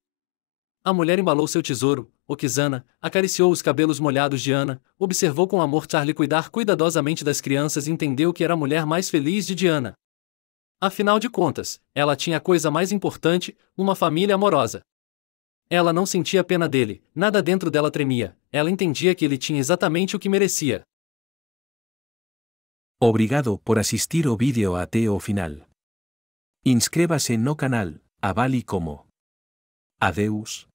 A mulher embalou seu tesouro, Okizana, acariciou os cabelos molhados de Ana, observou com amor Charlie cuidar cuidadosamente das crianças e entendeu que era a mulher mais feliz de Diana. Afinal de contas, ela tinha a coisa mais importante, uma família amorosa. Ela não sentia pena dele, nada dentro dela tremia, ela entendia que ele tinha exatamente o que merecia. Obrigado por assistir o vídeo até o final. Inscreva-se no canal, avale como. Adeus.